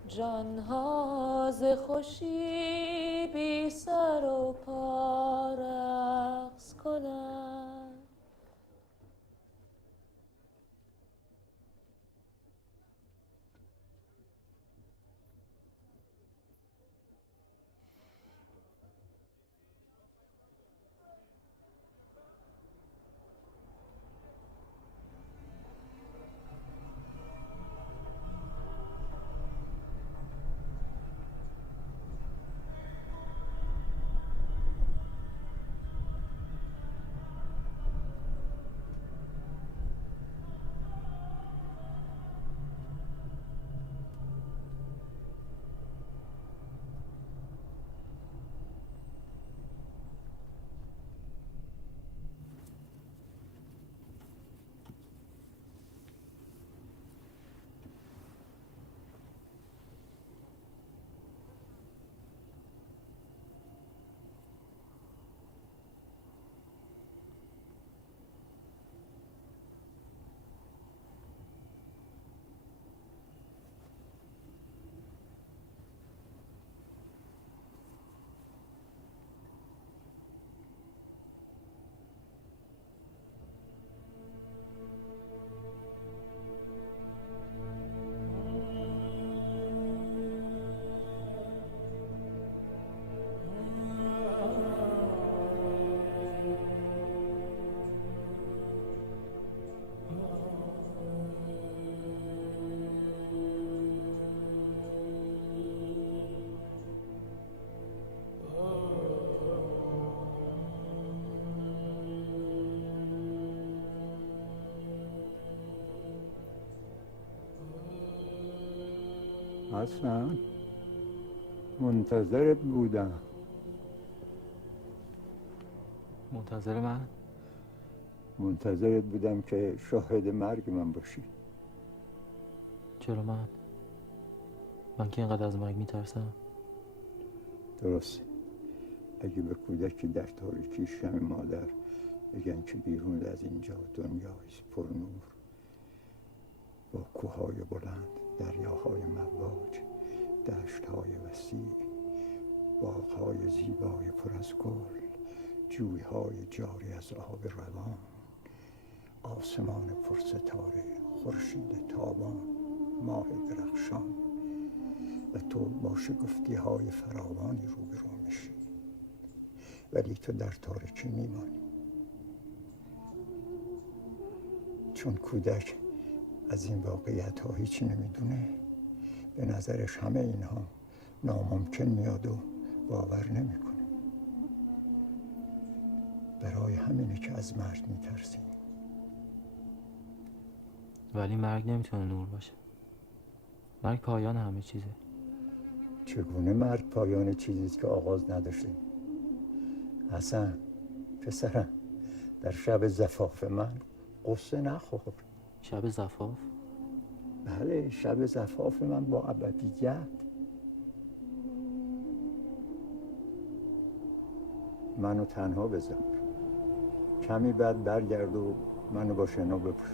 جانها ز خوشی بی سر و پا رقص کنند. حسن منتظرت بودم. منتظر من؟ منتظرت بودم که شاهد مرگ من باشی. چرا من؟ من که اینقدر از مرگ میترسم؟ درسته. اگه به کودکی در تاریکی شم مادر بگن که بیرون از اینجا دنیایست پر نور با کوههای بلند، دریاهای مواج، دشتهای وسیع، باغهای زیبای پر از گل، جویهای جاری از آب روان، آسمان پرستاره، خورشید تابان، ماه درخشان و تو با شگفتی‌های فراوانی روبرو میشی، ولی تو در تاریکی میمانی. چون کودک از این واقعیت ها هیچی نمیدونه، به نظرش همه اینها ناممکن میاد و باور نمیکنه. برای همینه که از مرگ میترسیم. ولی مرگ نمیتونه نور باشه. مرگ پایان همه چیزه. چگونه مرگ پایان چیزیست که آغاز نداشته؟ حسن پسرم، در شب زفاف من قصه نخور. شب زفاف؟ بله، شب زفاف من با ابدیت. منو تنها بذار، کمی بعد برگرد و منو با شنا بپوش.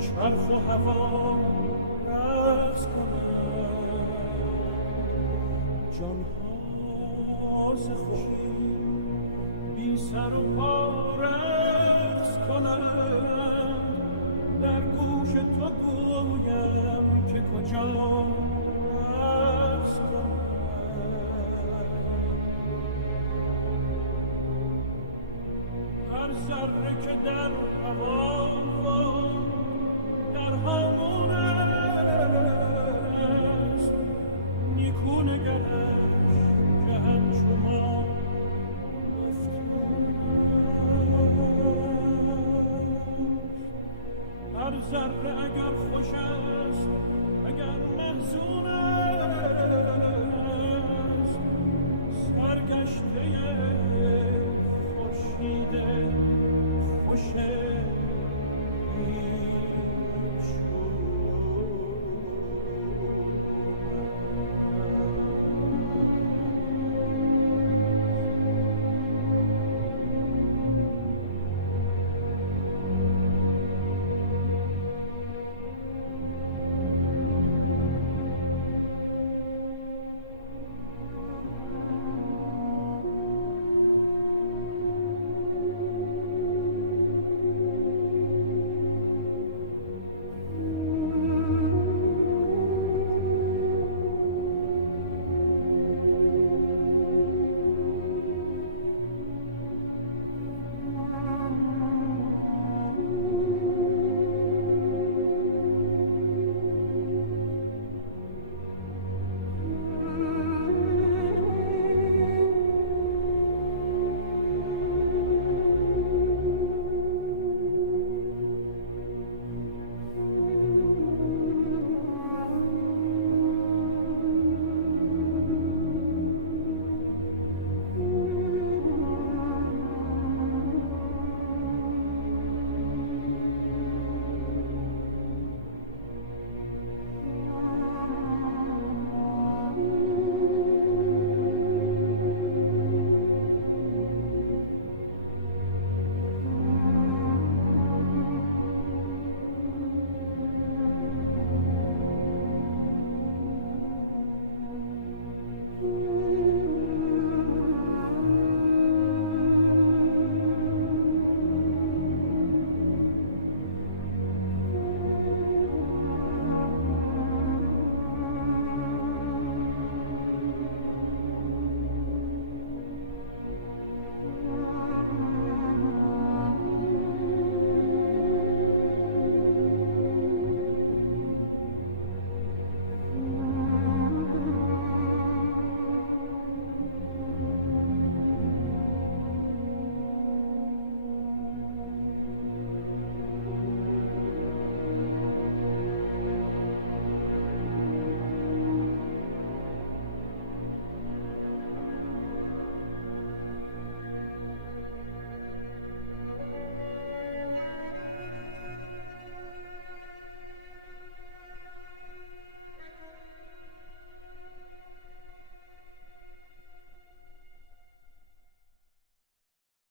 چرخ و هوا رقص کنند، جانها ز خوشی بی سر و پا رقص کنند. در گوش تو گویم که کجا رقص کنند. هر ذره که در هوا در هامون است، نیکو نگرش که همچو ما هر ذره اگر خوش است اگر محزون است، سرگشته خورشید خوش